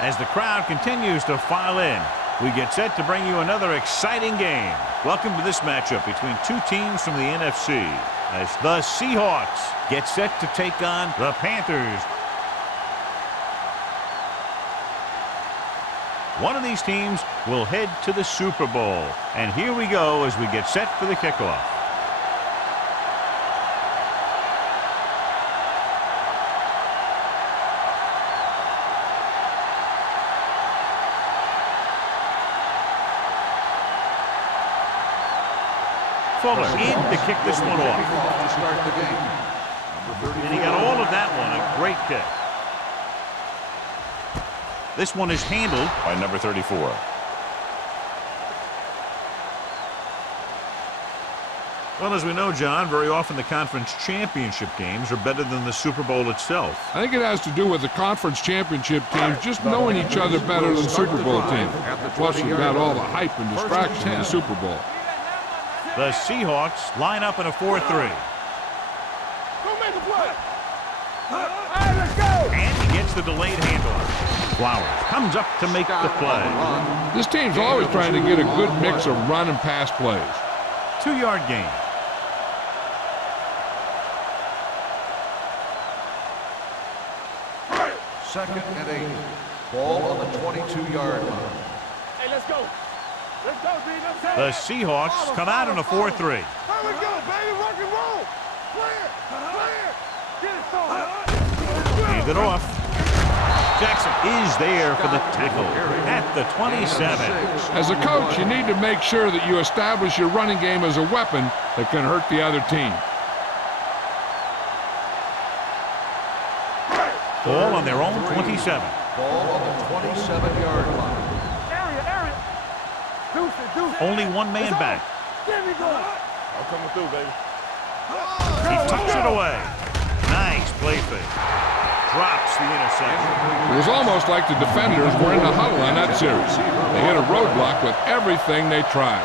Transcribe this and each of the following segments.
As the crowd continues to file in, we get set to bring you another exciting game. Welcome to this matchup between two teams from the NFC, as the Seahawks get set to take on the Panthers. One of these teams will head to the Super Bowl. And here we go as we get set for the kickoff. Fuller in to kick this one off. And he got all of that one. A great kick. This one is handled by number 34. Well, as we know, John, very often the conference championship games are better than the Super Bowl itself. I think it has to do with the conference championship teams just knowing each other better than Super Bowl teams. Plus, you've got all the hype and distraction in the Super Bowl. The Seahawks line up in a 4-3. Go make a play. All right, let's go. And he gets the delayed handoff. Flowers comes up to make the play. This team's always trying to get a good mix of run and pass plays. 2-yard gain. Second and 8. Ball on the 22-yard line. Hey, let's go. Let's go, B. Let's go. The Seahawks come out in a 4-3. There we go, baby. Rock and roll. Play it. Get it started. Hand it off. Jackson is there for the tackle at the 27. As a coach, you need to make sure that you establish your running game as a weapon that can hurt the other team. Ball on their own 27. Ball on the 27-yard line. Area. Deuce it. Only one man back. There we go. I'm coming through, baby. He tucks it away. Nice play fake. Drops the interception. It was almost like the defenders were in the huddle on that series. They hit a roadblock with everything they tried.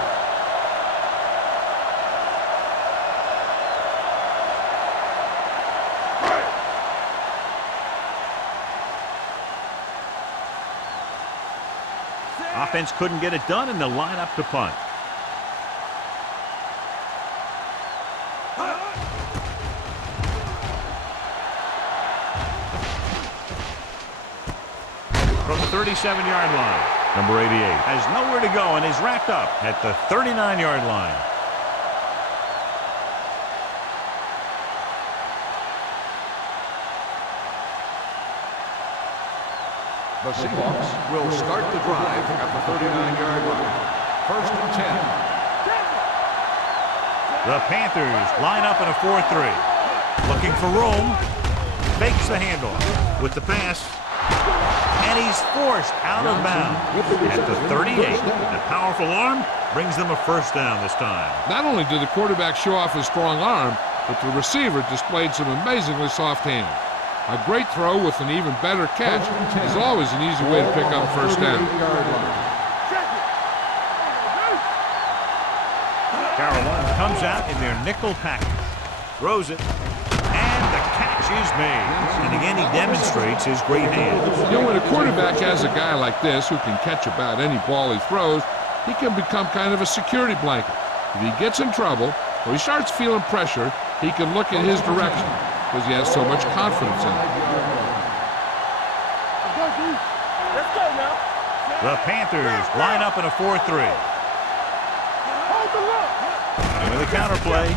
Offense couldn't get it done, and they'll line up to punt. From the 37-yard line, number 88 has nowhere to go and is wrapped up at the 39-yard line. The Seahawks will start the drive at the 39-yard line. First and 10. The Panthers line up in a 4-3. Looking for room. Fakes the handoff with the pass. And he's forced out of bounds at the 38. A powerful arm brings them a first down this time. Not only did the quarterback show off his strong arm, but the receiver displayed some amazingly soft hands. A great throw with an even better catch is always an easy way to pick up first down. Carolina comes out in their nickel package. Throws it. And the catch is made. And again, he demonstrates his great hands. You know, when a quarterback has a guy like this who can catch about any ball he throws, he can become kind of a security blanket. If he gets in trouble or he starts feeling pressure, he can look in his direction because he has so much confidence in it. Let's go now. The Panthers line up in a 4-3. Hold the look. And with a counter play,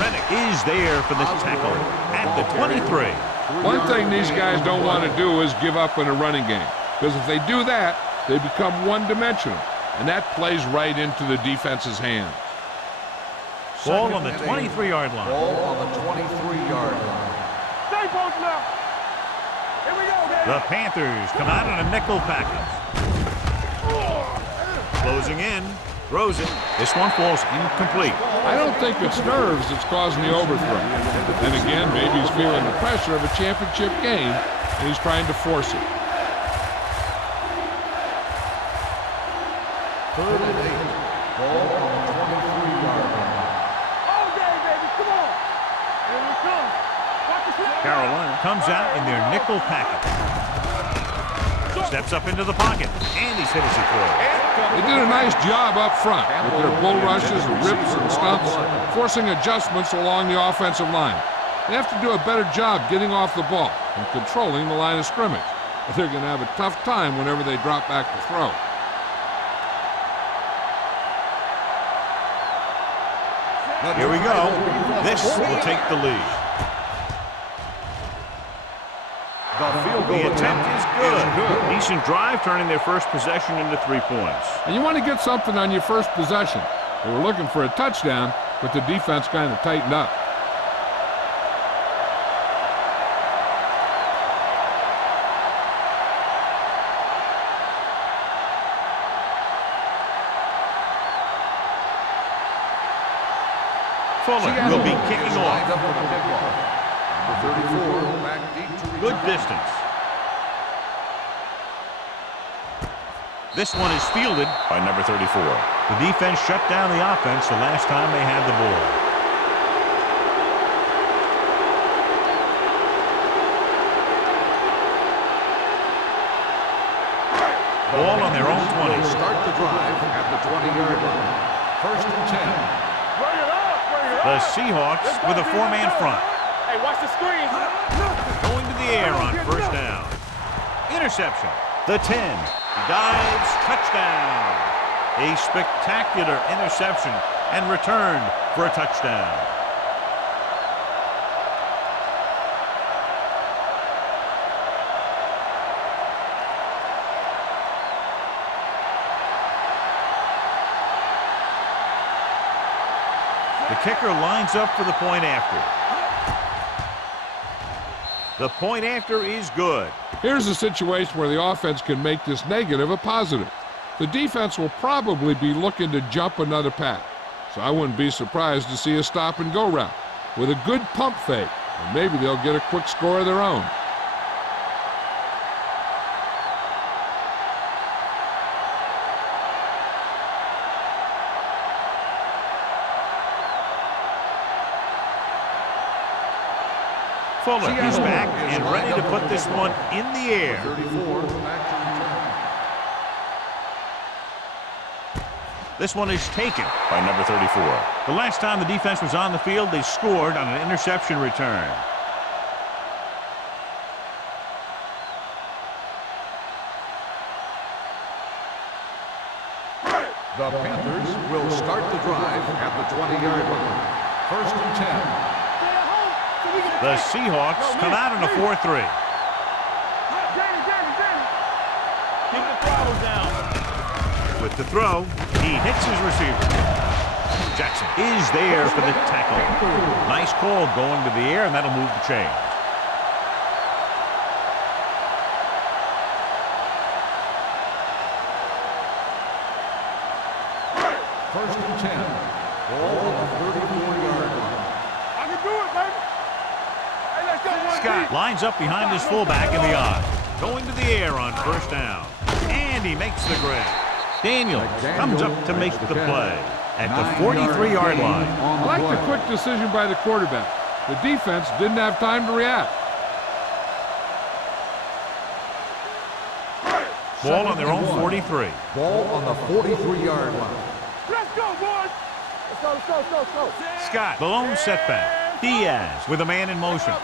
Rennick is there for the tackle at the 23. One thing these guys don't want to do is give up in a running game, because if they do that, they become one-dimensional, and that plays right into the defense's hands. Ball on the 23-yard line. Ball on the 23-yard line. Stay both now. Here we go, baby. The Panthers come out in a nickel package. Closing in. Throws it. This one falls incomplete. I don't think it's nerves that's causing the overthrow. Then again, maybe he's feeling the pressure of a championship game, and he's trying to force it. Third and 8. Ball on the 23-yard line. All day, baby. Come on. Here we come. Carolina comes out in their nickel package. Steps up into the pocket, and he's hit as he throws. They did a nice job up front with their bull rushes and rips and stunts, forcing adjustments along the offensive line. They have to do a better job getting off the ball and controlling the line of scrimmage. They're going to have a tough time whenever they drop back to throw. Here we go. This will take the lead. The attempt is good. Decent drive, turning their first possession into 3 points. And you want to get something on your first possession. They were looking for a touchdown, but the defense kind of tightened up. Fuller will be kicking off. Good distance. This one is fielded by number 34. The defense shut down the offense the last time they had the ball. Ball on their own 20. Start the drive at the 20-yard line. First and 10. The Seahawks with a 4-man front. Hey, watch the screen. Going to the air on first down. Interception. The 10. He dives. Touchdown. A spectacular interception and returned for a touchdown. The kicker lines up for the point after. The point after is good. Here's a situation where the offense can make this negative a positive. The defense will probably be looking to jump another pass, so I wouldn't be surprised to see a stop-and-go route with a good pump fake, and maybe they'll get a quick score of their own. Fuller is back and ready to put this one in the air. 34, back to return. This one is taken by number 34. The last time the defense was on the field, they scored on an interception return. The Panthers will start the drive at the 20-yard line. First and 10. The Seahawks come out in a 4-3. Keep the throttle down. With the throw, he hits his receiver. Jackson is there for the tackle. Nice call going to the air, and that'll move the chain. First and 10. Ball on the 34-yard line. I can do it, baby. Hey, let's go. Scott lines up behind his fullback in the eye. Going to the air on first down. And he makes the grab. Daniels comes up to make the play at the 43-yard line. I like the quick decision by the quarterback. The defense didn't have time to react. Ball on their own 43. Ball on the 43-yard line. Let's go, boys. Let's go, let's go, let's go, let's go. Scott, the lone setback. Diaz with a man in motion.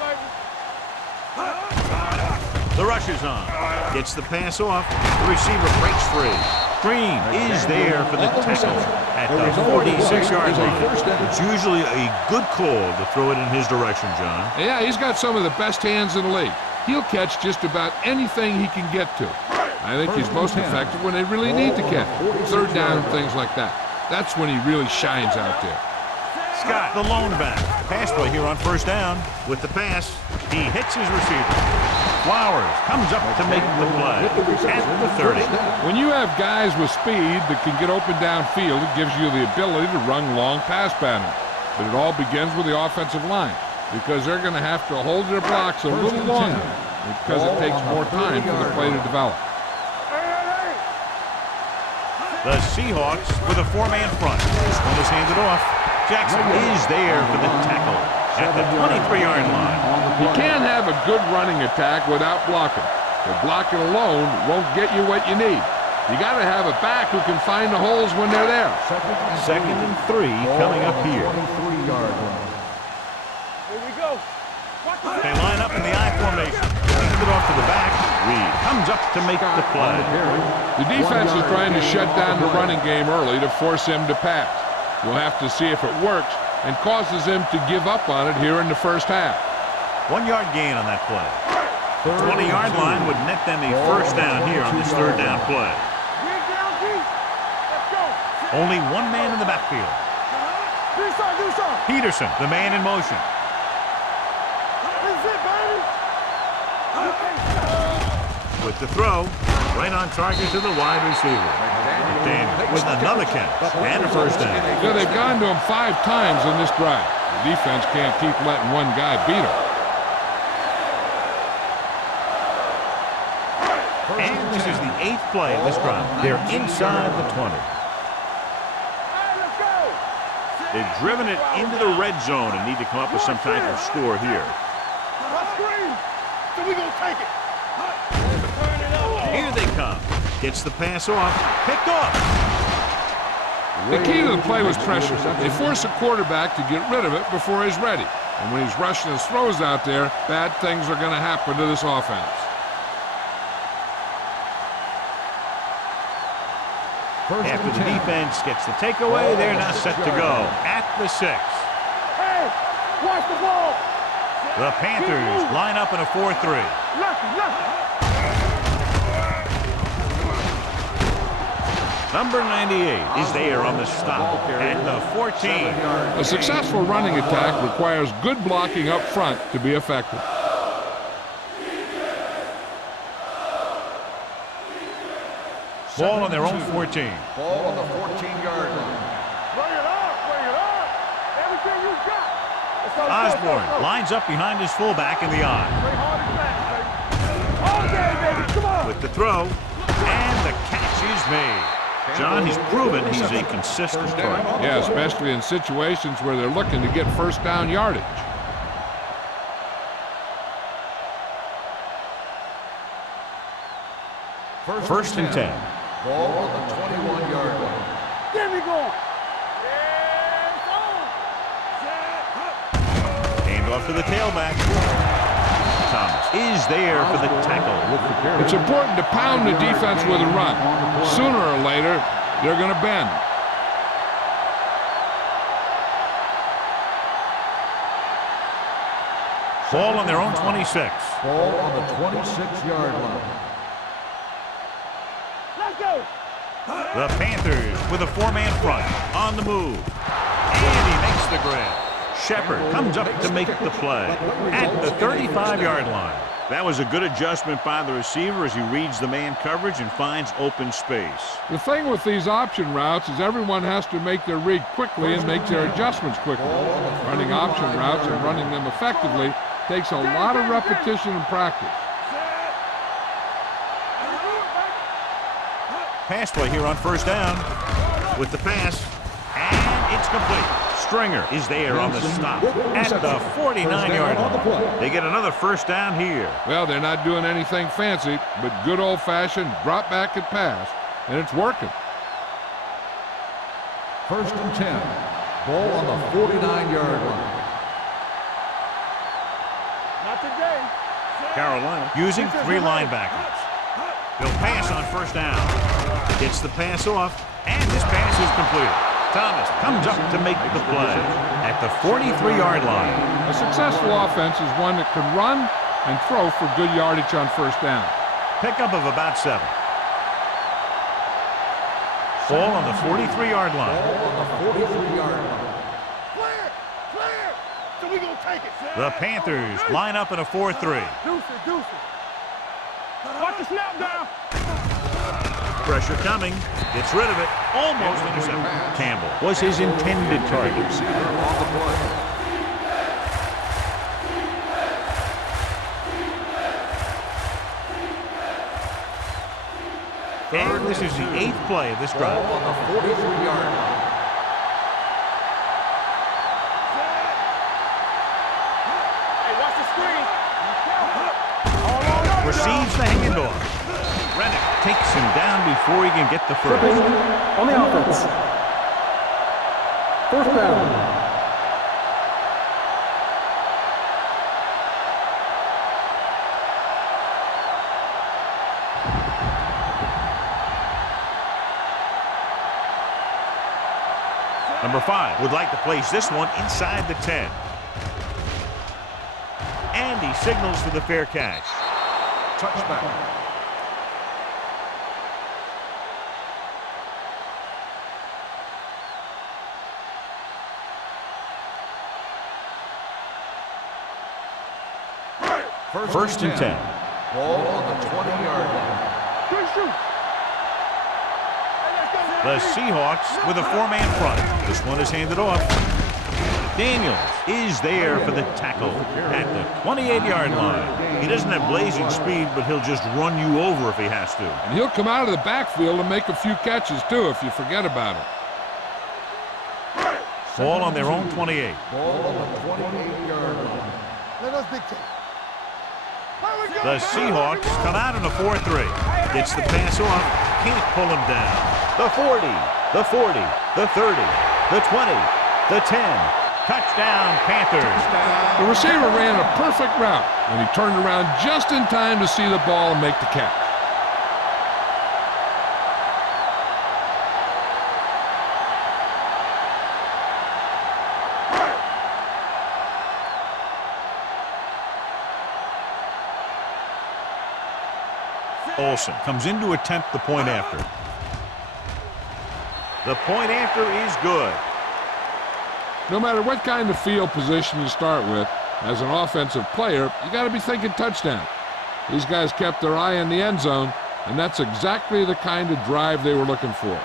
The rush is on. Gets the pass off. The receiver breaks free. Green is there for the tackle at the 46-yard line. It's usually a good call to throw it in his direction, John. Yeah, he's got some of the best hands in the league. He'll catch just about anything he can get to. I think he's most effective when they really need to catch. Third down, things like that. That's when he really shines out there. Scott, the lone back. Pass play here on first down. With the pass, he hits his receiver. Flowers comes up to make the play at the 30. When you have guys with speed that can get open downfield, it gives you the ability to run long pass patterns. But it all begins with the offensive line, because they're going to have to hold their blocks a little longer because it takes more time for the play to develop. The Seahawks with a 4-man front. This one is handed off. Jackson is there for the tackle at the 23-yard line. You can't have a good running attack without blocking. but blocking alone won't get you what you need. You got to have a back who can find the holes when they're there. Second and 3 coming up here. 23-yard line. Here we go. They line up in the I formation. Hand it off to the back. Reed comes up to make the play. The defense is trying to shut down the running game early to force him to pass. We'll have to see if it works and causes him to give up on it here in the first half. 1 yard gain on that play. The 20-yard line would net them a first down here on this third down play. Dig down deep. Let's go. Only one man in the backfield. Do something. Peterson, the man in motion. This is it, baby. With the throw, right on target to the wide receiver. McDaniel with another catch and a first down. Yeah, they've gone to him 5 times in this drive. The defense can't keep letting one guy beat him. And this is the 8th play of this drive. They're inside the 20. Hey, let's go. They've driven it into the red zone and need to come up with some type of score here. Let's scream. So we gonna take it. Here they come. Gets the pass off. Picked off. The key to the play was pressure. They force a quarterback to get rid of it before he's ready. And when he's rushing his throws out there, bad things are going to happen to this offense. After the defense gets the takeaway, they're now set to go at the 6. Hey, watch the ball. The Panthers line up in a 4-3. Left. Number 98 is there on the stop at the 14. A successful running attack requires good blocking up front to be effective. Ball on their own 14. Ball on the 14-yard line. Bring it up. Everything you got. Let's go, Osborne lines up behind his fullback in the eye. Play hard and fast, baby. All day, baby. Come on. With the throw, and the catch is made. John, he's proven he's a consistent target. Yeah, especially in situations where they're looking to get first down yardage. First and 10. Ball on the 21-yard line. Get me going. Hand off to the tailback. Thomas is there for the tackle. It's important to pound the defense with a run. Sooner or later, they're going to bend. Ball on their own 26. Ball on the 26-yard line. Let's go. The Panthers with a 4-man front on the move. And he makes the grab. Shepard comes up to make the play at the 35-yard line. That was a good adjustment by the receiver as he reads the man coverage and finds open space. The thing with these option routes is everyone has to make their read quickly and make their adjustments quickly. Running option routes and running them effectively takes a lot of repetition and practice. Pass play here on first down with the pass, and it's complete. Stringer is there on the stop at the 49-yard line. They get another first down here. Well, they're not doing anything fancy, but good old-fashioned drop back and pass, and it's working. First and 10. Ball on the 49-yard line. Not today. Carolina using 3 linebackers. They'll pass on first down. Gets the pass off, and this pass is completed. Thomas comes up to make the play at the 43-yard line. A successful offense is one that can run and throw for good yardage on first down. Pickup of about 7. Ball on the 43-yard line. Ball on the 43-yard line. Clear. So we gonna take it. The Panthers line up in a 4-3. Deuce it. Watch the snap down. Pressure coming. Gets rid of it. Almost intercepted. Campbell was his intended target. Receiver on the play. And this is the 8th play of this drive. Ball on the 43-yard line. Hey, watch the screen. receives the handoff. Reddick takes him down before he can get the first. On the offense. First down. Number 5 would like to place this one inside the 10. And he signals for the fair catch. Touchback. First and 10. Ball on the 20-yard line. The Seahawks with a 4-man front. This one is handed off. Daniels is there for the tackle at the 28-yard line. He doesn't have blazing speed, but he'll just run you over if he has to. And he'll come out of the backfield and make a few catches, too, if you forget about him. Ball on their own 28. Ball on the 28-yard line. Let us dictate. The Seahawks come out in a 4-3. Gets the pass off. Can't pull him down. The 40, the 40, the 30, the 20, the 10. Touchdown, Panthers. The receiver ran a perfect route, and he turned around just in time to see the ball and make the catch. Olsen comes in to attempt the point after. The point after is good. No matter what kind of field position you start with, as an offensive player, you got to be thinking touchdown. These guys kept their eye on the end zone, and that's exactly the kind of drive they were looking for.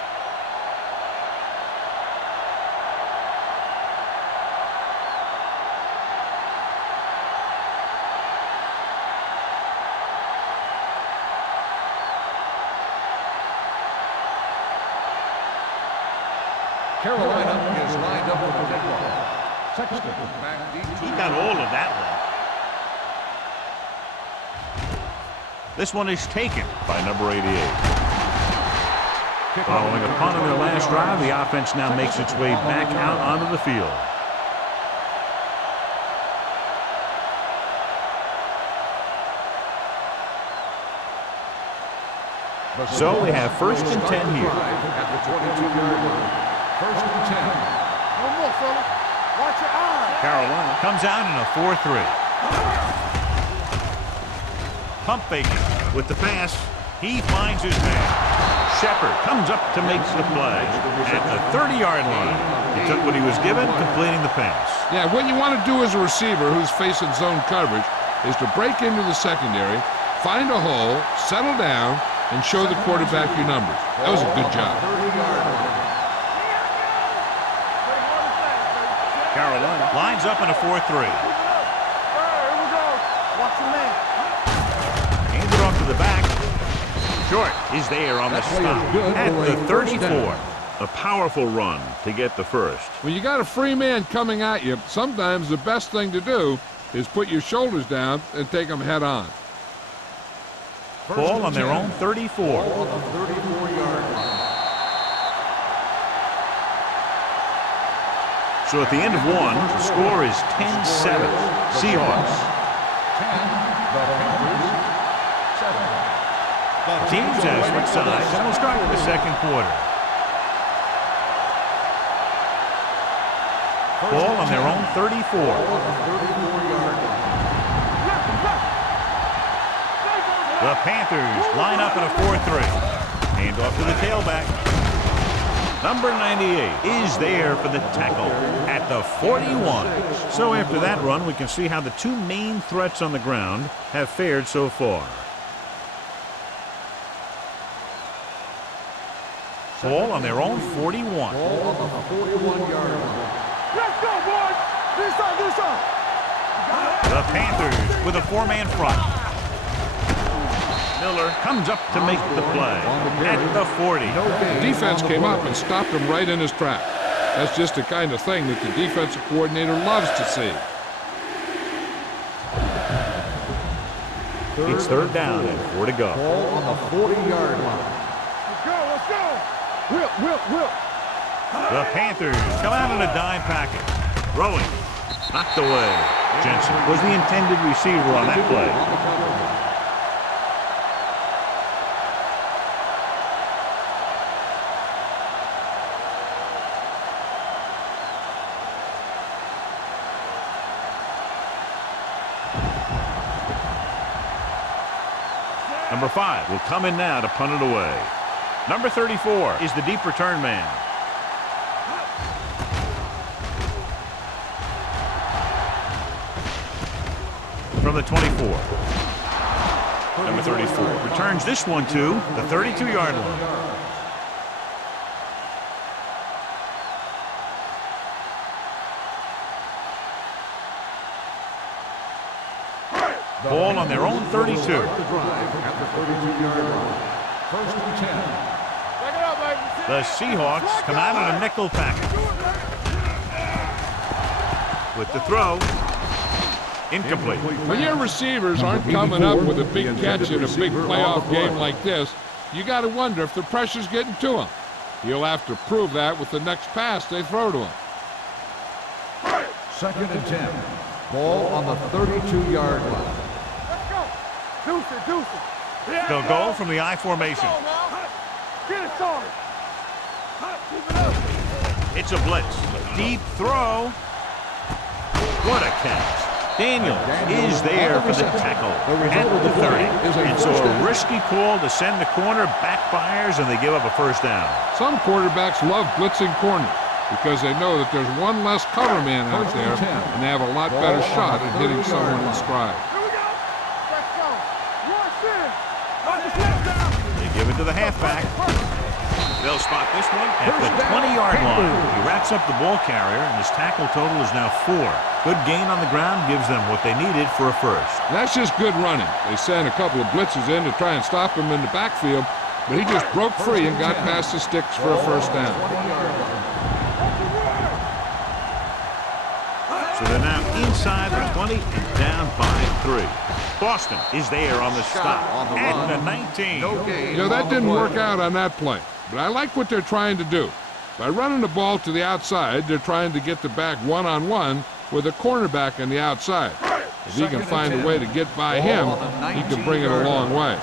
Carolina is lined up for the kickoff. Sexton back deep. He got all of that one. This one is taken by number 88. Following a punt on their last drive, the offense now makes its way back out onto the field. So we have first and 10 here. At the 22-yard line. First and 10. No more, fellas. Watch your eyes. Carolina comes out in a 4-3. Pump faking with the pass. He finds his man. Shepard comes up to make the play at the 30-yard line. He took what he was given, completing the pass. Yeah, what you want to do as a receiver who's facing zone coverage is to break into the secondary, find a hole, settle down, and show the quarterback your numbers. That was a good job. Carolina lines up in a 4-3. Here we go. Watch your man. Handed off to the back. Short is there on the stop at the 34. A powerful run to get the first. When you got a free man coming at you, sometimes the best thing to do is put your shoulders down and take them head on. Ball on their own 34. Ball on the 34-yard line. So at the end of one, the score is 10-7. Seahawks. 10, the Panthers. 7. Teams have switched sides, and we'll start with the second quarter. Ball on their own 34. Ball on the 34-yard line. The Panthers line up in a 4-3. Hand off to the tailback. Number 98 is there for the tackle at the 41. So after that run, we can see how the two main threats on the ground have fared so far. Ball on their own 41. Ball on the 41-yard line. Let's go, boys. This side. The Panthers with a 4-man front. Miller comes up to make the play at the 40. The defense came up and stopped him right in his track. That's just the kind of thing that the defensive coordinator loves to see. It's third down and 4 to go. Ball on the 40-yard line. Let's go, let's go. Whip. The Panthers come out in a dime packet. Throwing. Knocked away. Jensen was the intended receiver on that play. Number 5 will come in now to punt it away. Number 34 is the deep return man. From the 24. Number 34 returns this one to the 32-yard line. Ball on their own 32. At the drive at the 32-yard line. First and 10. Back it up, baby. The Seahawks come out in a nickel package. With the throw. Incomplete. When your receivers aren't coming up with a big catch in a big playoff game like this, you got to wonder if the pressure's getting to him. He'll have to prove that with the next pass they throw to him. Second and 10. Ball on the 32-yard line. Let's go. Deuce it. They'll go from the I formation. Get it started. Keep it up. It's a blitz. Deep throw. What a catch. Daniels is there for the tackle at the 30. And so a risky call to send the corner backfires, and they give up a first down. Some quarterbacks love blitzing corners because they know that there's one less cover man out there, and they have a lot better shot at hitting someone in stride. Here we go. Let's go. Rush in. Watch the snap down. They give it to the halfback. They'll spot this one at the 20-yard line. He wraps up the ball carrier, and his tackle total is now 4. Good gain on the ground gives them what they needed for a first. That's just good running. They sent a couple of blitzes in to try and stop him in the backfield, but he just broke free and got past the sticks for a first down. So they're now inside the 20 and down by 3. Boston is there on the stop at the 19. You know, that didn't work out on that play, but I like what they're trying to do. By running the ball to the outside, they're trying to get the back one-on-one with a cornerback on the outside. If he can find a way to get by him, he can bring it a long way.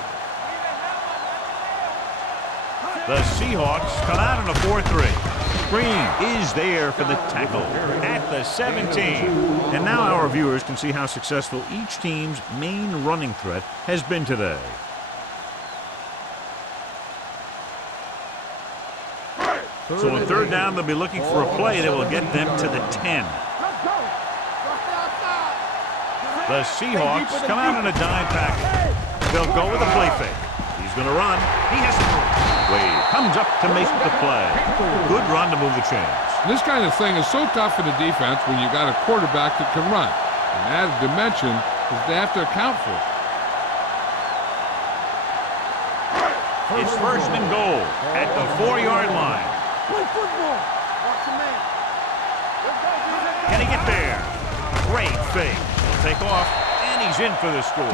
The Seahawks come out in a 4-3. Green is there for the tackle at the 17. And now our viewers can see how successful each team's main running threat has been today. So on third down, they'll be looking for a play that will get them to the 10. The Seahawks come out in a dime package. They'll go with a play fake. He's going to run. He has to move. Wade comes up to make the play. Good run to move the chains. This kind of thing is so tough in the defense when you got a quarterback that can run. An added dimension is they have to account for it. It's first and goal at the 4-yard line. Play football. Watch the man. Let's go, DJ. Can he get there? Great fake. He'll take off, and he's in for the score.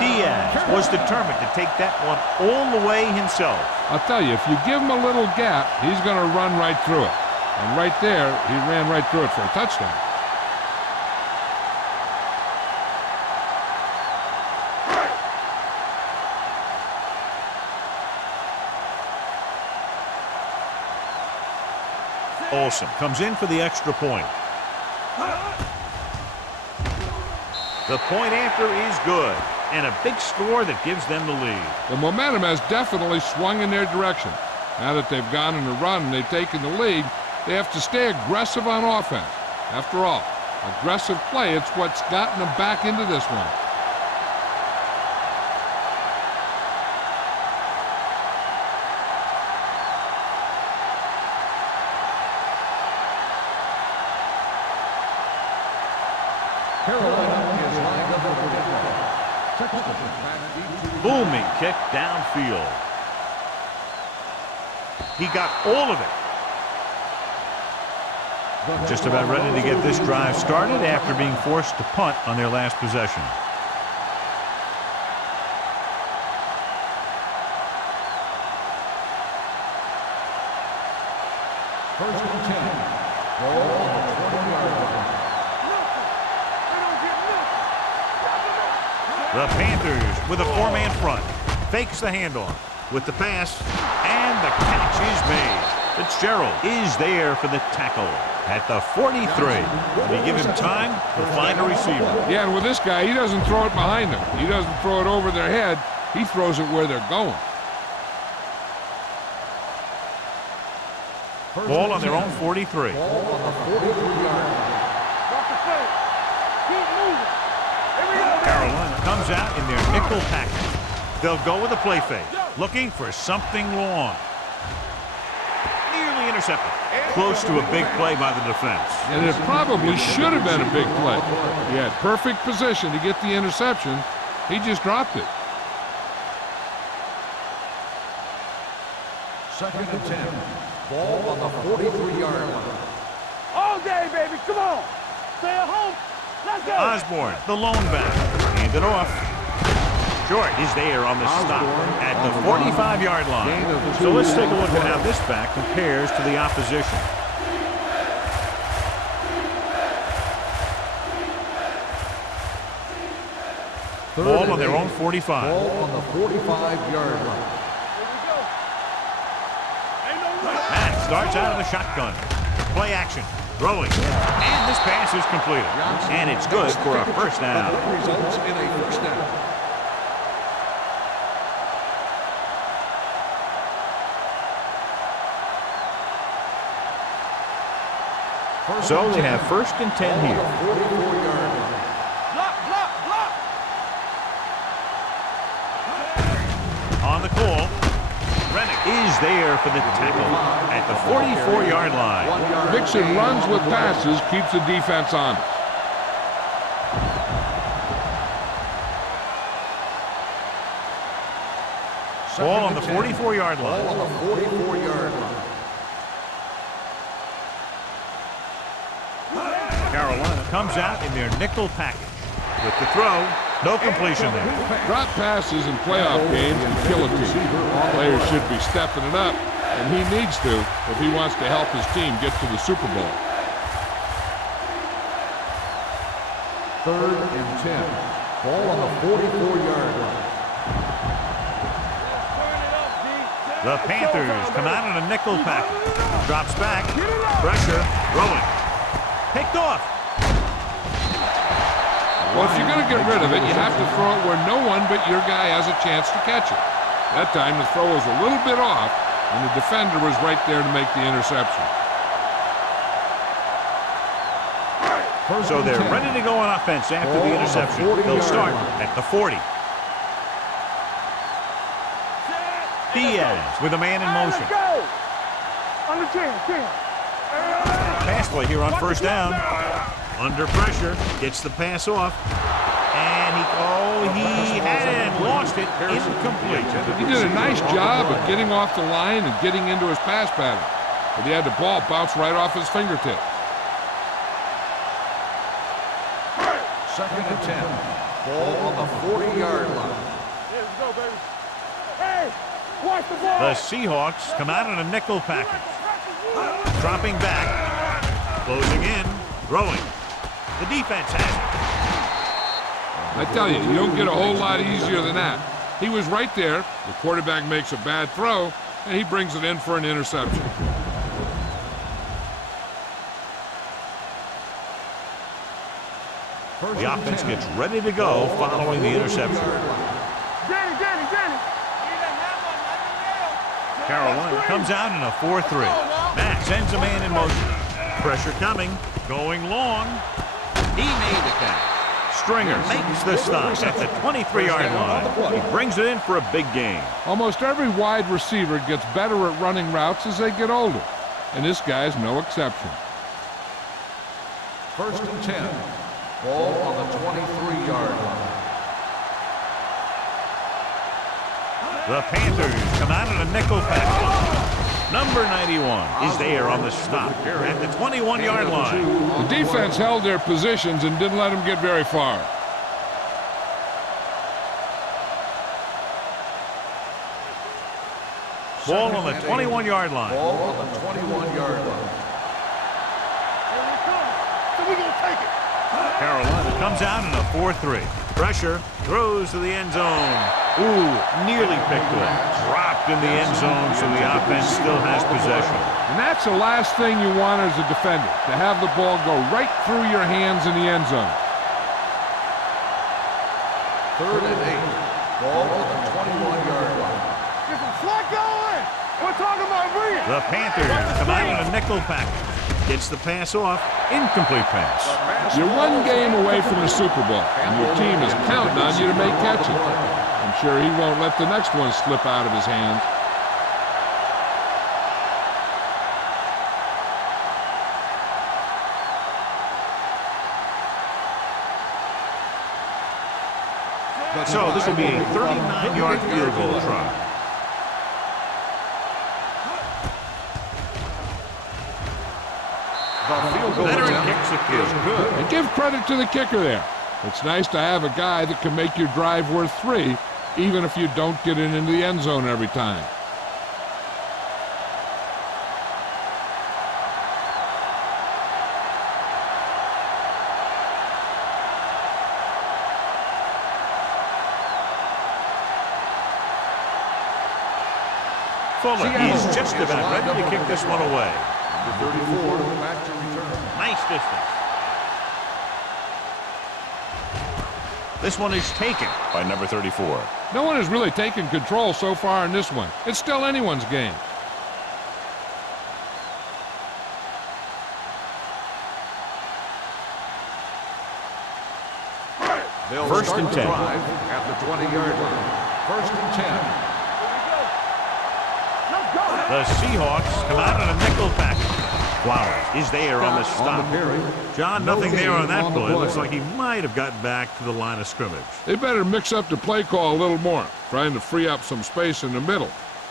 Diaz was determined to take that one all the way himself. I'll tell you, if you give him a little gap, he's going to run right through it. And right there, he ran right through it for a touchdown. Olsen comes in for the extra point. The point after is good, and a big score that gives them the lead. The momentum has definitely swung in their direction. Now that they've gone on a run and they've taken the lead, they have to stay aggressive on offense. After all, aggressive play, it's what's gotten them back into this one. Booming kick downfield. He got all of it. Just about ready to get this drive started after being forced to punt on their last possession. The Panthers with a four-man front. Fakes the handoff with the pass, and the catch is made. Fitzgerald is there for the tackle at the 43. They give him time to find a receiver. Yeah, and with this guy, he doesn't throw it behind them. He doesn't throw it over their head. He throws it where they're going. Ball on their own 43. Walk the play. Keep moving. Here we go. Carolina comes out in their nickel package. They'll go with a play fake, looking for something long. Nearly intercepted. Close to a big play by the defense. And it probably should have been a big play. He had perfect position to get the interception. He just dropped it. 2nd and 10. Ball on the 43-yard line. All day, baby. Come on. Stay at home. Let's go. Osborne, the lone back. Hand it off. Short is there on the stop at the 45-yard line. So let's take a look at how this back compares to the opposition. Ball on their own 45. Ball on the 45-yard line. Matt starts out of the shotgun. Play action. Throwing. And this pass is completed. And it's good for a first down. Results in a first down. So they have 1st and 10 here. 44-yard line. Block, block, block. On the call, Rennick is there for the tackle at the 44-yard line. Mixon runs with passes, keeps the defense on. Ball on the 44-yard line. Ball on the 44-yard line. Carolina comes out in their nickel package. With the throw, no completion there. Drop passes in playoff games can kill a team. Players should be stepping it up, and he needs to if he wants to help his team get to the Super Bowl. 3rd and 10. Ball on the 44-yard line. The Panthers come out in a nickel package. Drops back. Pressure. Throwing. Picked off. Well, if you're going to get rid of it, you have to throw it where no one but your guy has a chance to catch it. That time the throw was a little bit off, and the defender was right there to make the interception. So they're ready to go on offense after the interception. They'll start at the 40. Diaz with a man in motion. Let's go. On the 10. Pass play here on 1st down. Under pressure, gets the pass off. And he had it and lost it. Incomplete. He did a nice job of getting off the line and getting into his pass pattern. But he had the ball bounce right off his fingertip. 2nd and 10. Ball on the 40-yard line. Let's go, baby. Hey, watch the ball. The Seahawks come out in a nickel package. Dropping back. Closing in. Throwing. The defense has it. I tell you, you don't get a whole lot easier than that. He was right there. The quarterback makes a bad throw, and he brings it in for an interception. The offense gets ready to go following the interception. Danny. Carolina comes out in a 4-3. Matt sends a man in motion. Pressure coming. Going long. He made the catch. Stringer makes the stop at the 23-yard line. He brings it in for a big gain. Almost every wide receiver gets better at running routes as they get older, and this guy's no exception. 1st and 10. Ball on the 23-yard line. The Panthers come out in a nickel package. Number 91 is there on the stop at the 21-yard line. The defense held their positions and didn't let them get very far. Ball on the 21-yard line. Ball on the 21-yard line. So we're going to take it. Carolina comes out in a 4-3. Pressure, throws to the end zone. Ooh, nearly picked off. Dropped in the end zone, so the offense still has possession. And that's the last thing you want as a defender, to have the ball go right through your hands in the end zone. 3rd and 8. Ball on the 21-yard line. Get some slack going. We're talking about bringing. The Panthers come out in a nickel package. Gets the pass off. Incomplete pass. You're one game away from the Super Bowl, and your team is counting on you to make catches. I'm sure he won't let the next one slip out of his hands. So this will be a 39-yard field goal try. The field goal Veteran attempt kicks the field. is good. And give credit to the kicker there. It's nice to have a guy that can make your drive worth 3, even if you don't get it into the end zone every time. Fuller, he's just about ready to kick this one away. The 34 back to return. Nice distance. This one is taken by number 34. No one has really taken control so far in this one. It's still anyone's game. They'll First start and the 10. drive at the 20-yard line. 1st and 10. The Seahawks come out in a nickel package. Flowers is there on the stop. John, nothing there on that play. Looks like he might have gotten back to the line of scrimmage. They better mix up the play call a little more, trying to free up some space in the middle.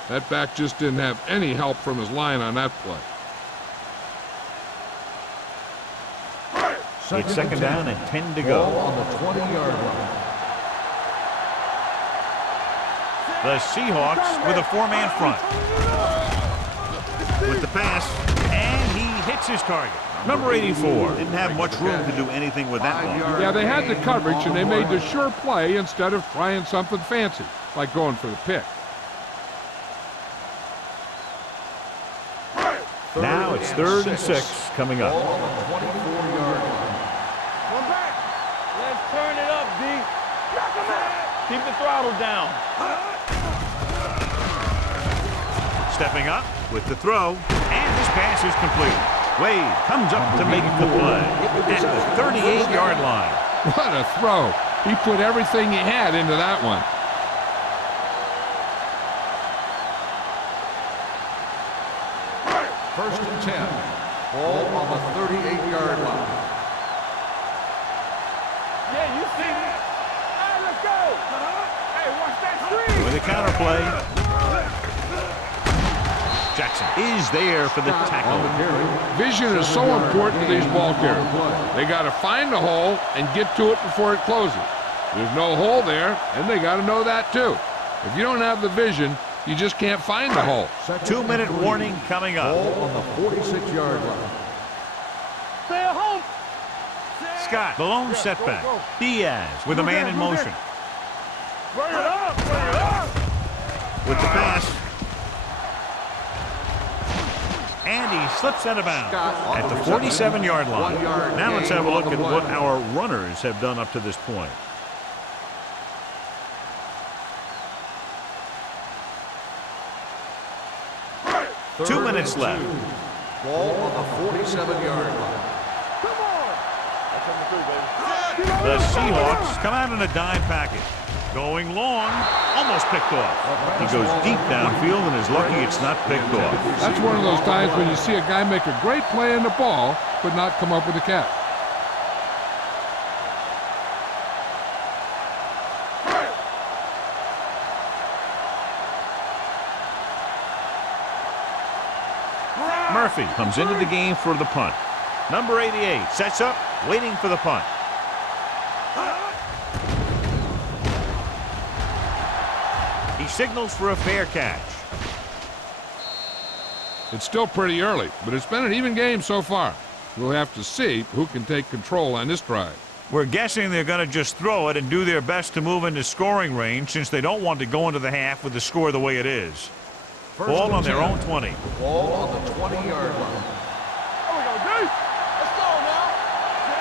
That back just didn't have any help from his line on that play. It's second down and 10 to Ball go. on the 20-yard line. The Seahawks with a 4-man front. With the pass, and he hits his target. Number 84 didn't have much room to do anything with that one. Yeah, they had the coverage, and they made the sure play instead of trying something fancy, like going for the pick. Now it's 3rd and 6 coming Ball up. on the 24-yard line. One back. Let's turn it up, D. Keep the throttle down. Stepping up with the throw, and this pass is complete. Wade comes up to make the play at the 38-yard line. What a throw. He put everything he had into that one. First and 10. Ball on the 38-yard line. Yeah, you see that? All right, let's go. Hey, watch that screen. With a counter play, Jackson is there for the tackle. Vision is so important to these ball carriers. They got to find the hole and get to it before it closes. There's no hole there, and they got to know that too. If you don't have the vision, you just can't find the hole. 2-minute warning coming up. Ball on the 46-yard line. Stay at home. Scott, the lone setback. Diaz with a man in motion. Bring it up. Bring it up. With the pass. And he slips out of bounds at the 47-yard line. Now let's have a look at what our runners have done up to this point. Third 2 minutes and left. 2. Ball on the 47-yard line. Come on. That's number 3, baby. The Seahawks come out in a dime package. Going long, almost picked off. He goes deep downfield and is lucky it's not picked off. That's one of those times when you see a guy make a great play on the ball, but not come up with a catch. Murphy comes into the game for the punt. Number 88 sets up, waiting for the punt. He signals for a fair catch. It's still pretty early, but it's been an even game so far. We'll have to see who can take control on this drive. We're guessing they're going to just throw it and do their best to move into scoring range since they don't want to go into the half with the score the way it is. Ball on their own 20. Ball on the 20-yard line. There we go, D. Let's go now.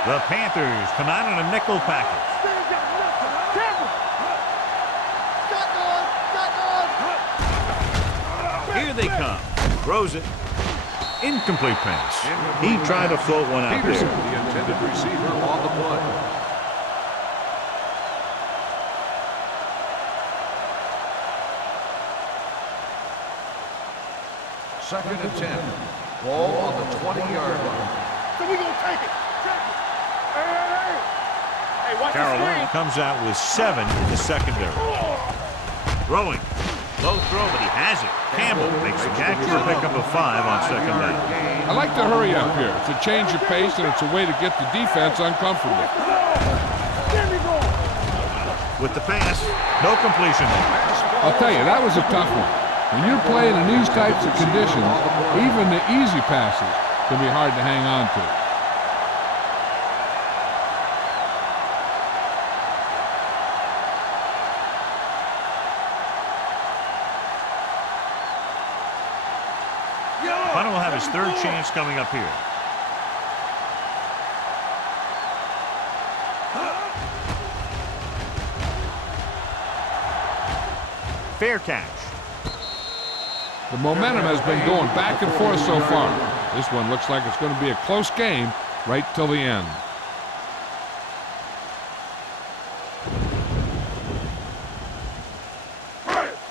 The Panthers come out in a nickel package. Here they come. Throws it. Incomplete pass. He tried to float one out Peterson, there. the intended receiver, on the play. Second and 10. Ball on the 20-yard line. So we gonna take it. Hey, watch Carolina comes out with 7 in the secondary. Throwing. Low throw, but he has it. Campbell makes the catch for a pickup of 5 on second down. I like to hurry up here. It's a change of pace, and it's a way to get the defense uncomfortable. With the pass, no completion there. I'll tell you, that was a tough one. When you're playing in these types of conditions, even the easy passes can be hard to hang on to. Hunter will have his third chance coming up here. Fair catch. The momentum has been going back and forth so far. This one looks like it's going to be a close game right till the end.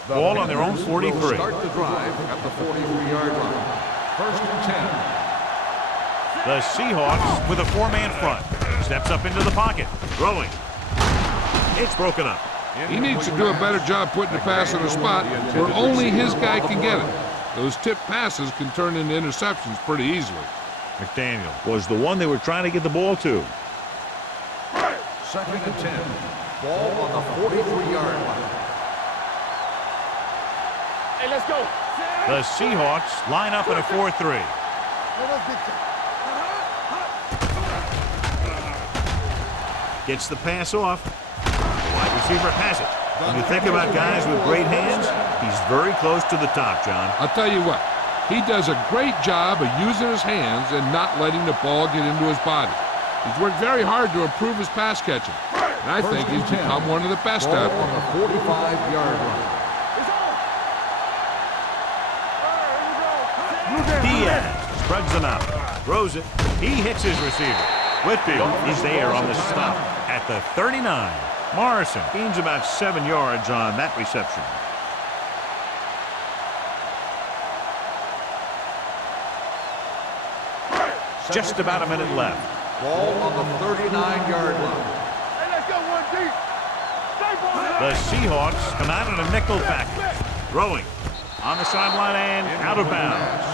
Ball on their own 43. Start the drive at the 43-yard line. First and 10. The Seahawks with a 4-man front. Steps up into the pocket. Throwing. It's broken up. He needs to do a better job putting the pass in a spot where only his guy can get it. Those tip passes can turn into interceptions pretty easily. McDaniel was the one they were trying to get the ball to. Second and 10. Ball on the 43-yard line. Hey, let's go. The Seahawks line up in a 4-3. Gets the pass off. The wide receiver has it. When you think about guys with great hands, he's very close to the top, John. I'll tell you what, he does a great job of using his hands and not letting the ball get into his body. He's worked very hard to improve his pass catching, and I think he's become one of the best out Ball on there. the 45-yard line. Diaz spreads them out. Throws it. He hits his receiver. Whitfield is there on the stop at the 39. Morrison gains about 7 yards on that reception. Just about a minute left. Ball on the 39-yard line. Hey, let's go, 1D. The Seahawks come out in a nickel package. Throwing on the sideline and out of bounds.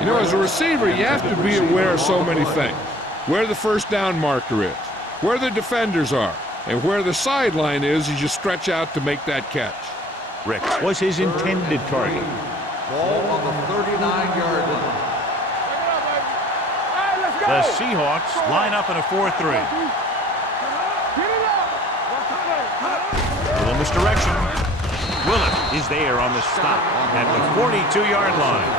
You know, as a receiver, you have to be aware of so many things. Where the first down marker is, where the defenders are, and where the sideline is as you stretch out to make that catch. Ricks was his intended target. Ball on the 39-yard line. Hey, let's go. The Seahawks line up in a 4-3. Get it up. Little misdirection. Willett is there on the stop at the 42-yard line.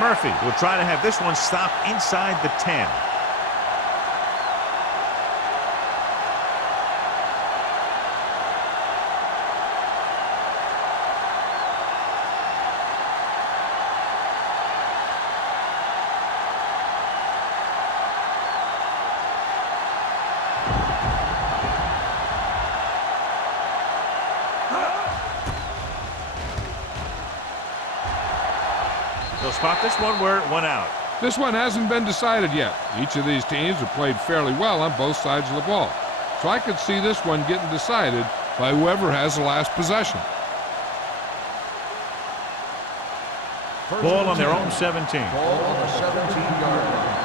Murphy will try to have this one stop inside the 10. They'll spot this one where it went out. This one hasn't been decided yet. Each of these teams have played fairly well on both sides of the ball. So I could see this one getting decided by whoever has the last possession. Ball on their own 17. Ball on the 17-yard line.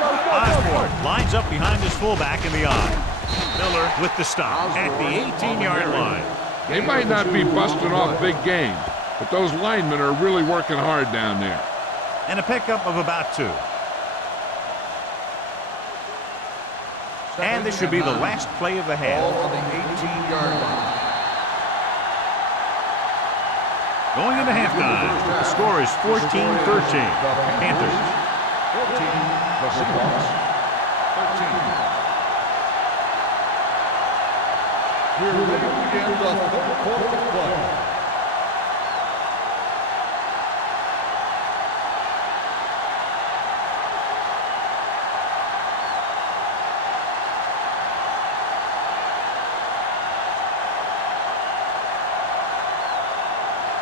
Osborne lines up behind his fullback in the eye. Miller with the stop at the 18-yard line. They might not be busting off big game, but those linemen are really working hard down there. And a pickup of about 2. And this should be the last play of the half. Ball on the 18-yard line. Going into halftime, the score is 14-13. Panthers. 14, the Seahawks, 13. We're ready to begin the third quarter of play.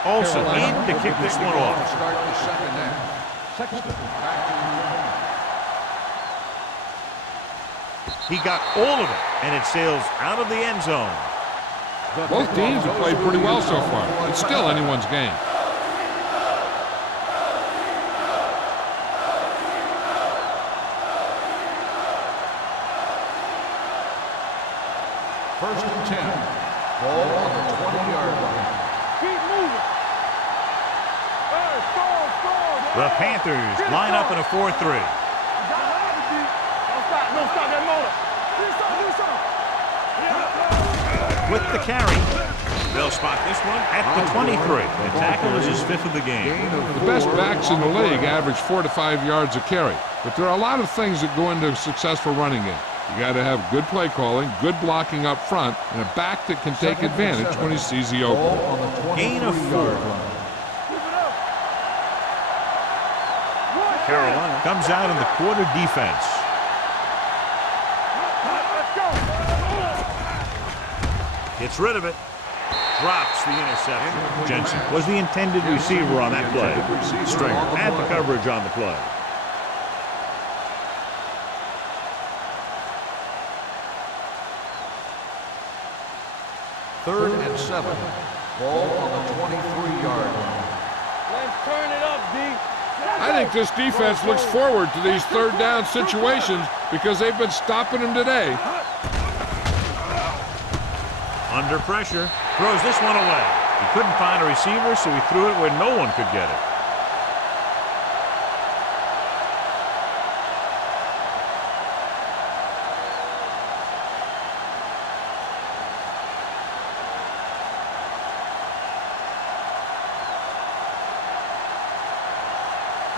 Olsen in to kick this one off. Start the second half. Sexton back to He got all of it, and it sails out of the end zone. Both teams have played pretty well so far. It's still anyone's game. First and 10. Ball on the 20-yard line. Keep moving. Hey, score. The Panthers line up in a 4-3. Don't stop that motor. With the carry, they'll spot this one at the 23. The tackle is his 5th of the game. The best backs in the league average 4 to 5 yards a carry, but there are a lot of things that go into a successful running game. You got to have good play calling, good blocking up front, and a back that can take advantage when he sees the opening. Gain of 4. Carolina comes out in the quarter defense. Gets rid of it. Drops the interception. Jensen was the intended receiver on that play. Stringer had the coverage on the play. Third and 7. Ball on the 23-yard line. Let's turn it up, D. I think this defense looks forward to these third down situations because they've been stopping them today. Under pressure, throws this one away. He couldn't find a receiver, so he threw it where no one could get it.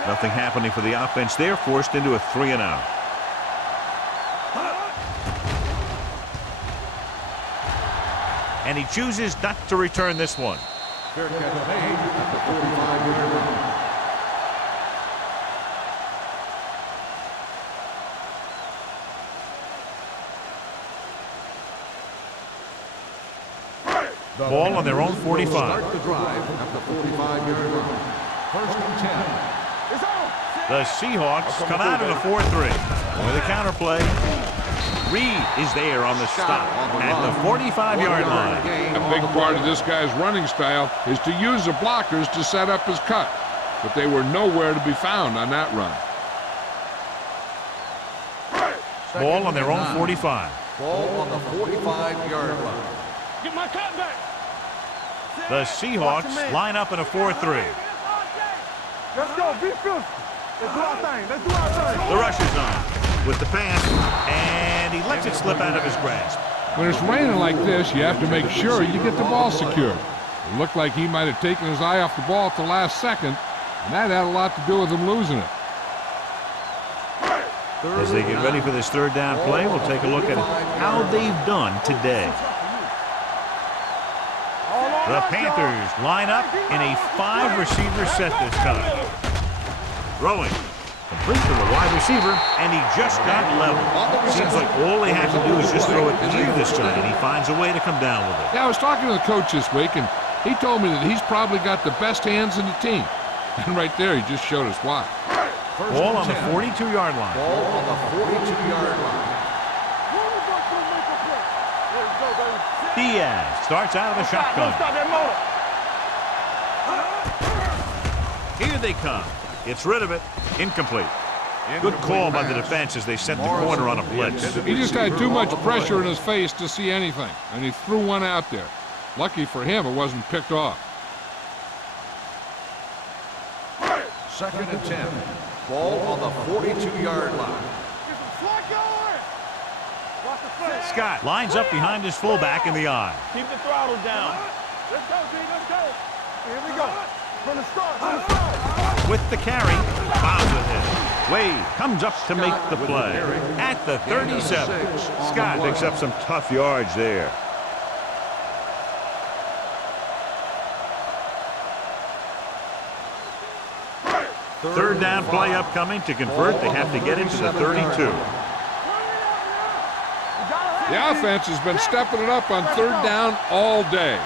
Nothing happening for the offense there, forced into a 3-and-out. And he chooses not to return this one. Fair catch made at the 45-yard line. Ball on their own 45. Start the drive at the 45-yard line. First and 10. The Seahawks come out in a 4-3. With a counterplay. Reed is there on the stop at the 45-yard line. A big part of this guy's running style is to use the blockers to set up his cut, but they were nowhere to be found on that run. Ball on their own 45. Ball on the 45-yard line. Get my cut back. The Seahawks line up in a 4-3. Let's go. Be filthy. Let's do our thing. Let's do our thing. The rush is on with the pass, and he lets it slip out of his grasp. When it's raining like this, you have to make sure you get the ball secured. It looked like he might have taken his eye off the ball at the last second, and that had a lot to do with him losing it. As they get ready for this third down play, we'll take a look at how they've done today. The Panthers line up in a 5-receiver set this time. Throwing. Complete to the wide receiver, and he just got level. Seems like all they have to do is just throw it through this guy, and he finds a way to come down with it. Yeah, I was talking to the coach this week, and he told me that he's probably got the best hands in the team. And right there, he just showed us why. Ball on the 42-yard line. Ball on the 42-yard line. Diaz starts out of the shotgun. Stop that motor. Here they come. Gets rid of it. Incomplete. Good call by the defense as they sent the corner on a blitz. He just had too much pressure in his face to see anything, and he threw one out there. Lucky for him, it wasn't picked off. 2nd and 10. Ball on the 42-yard line. Scott lines up behind his fullback in the I. Keep the throttle down. Let's go, G. Let's go. Here we go. From the start. With the carry, bounds ahead. Wade comes up to make the play. At the 37, Scott picks up some tough yards there. Third down play upcoming. To convert, they have to get into the 32. The offense has been stepping it up on 3rd down all day.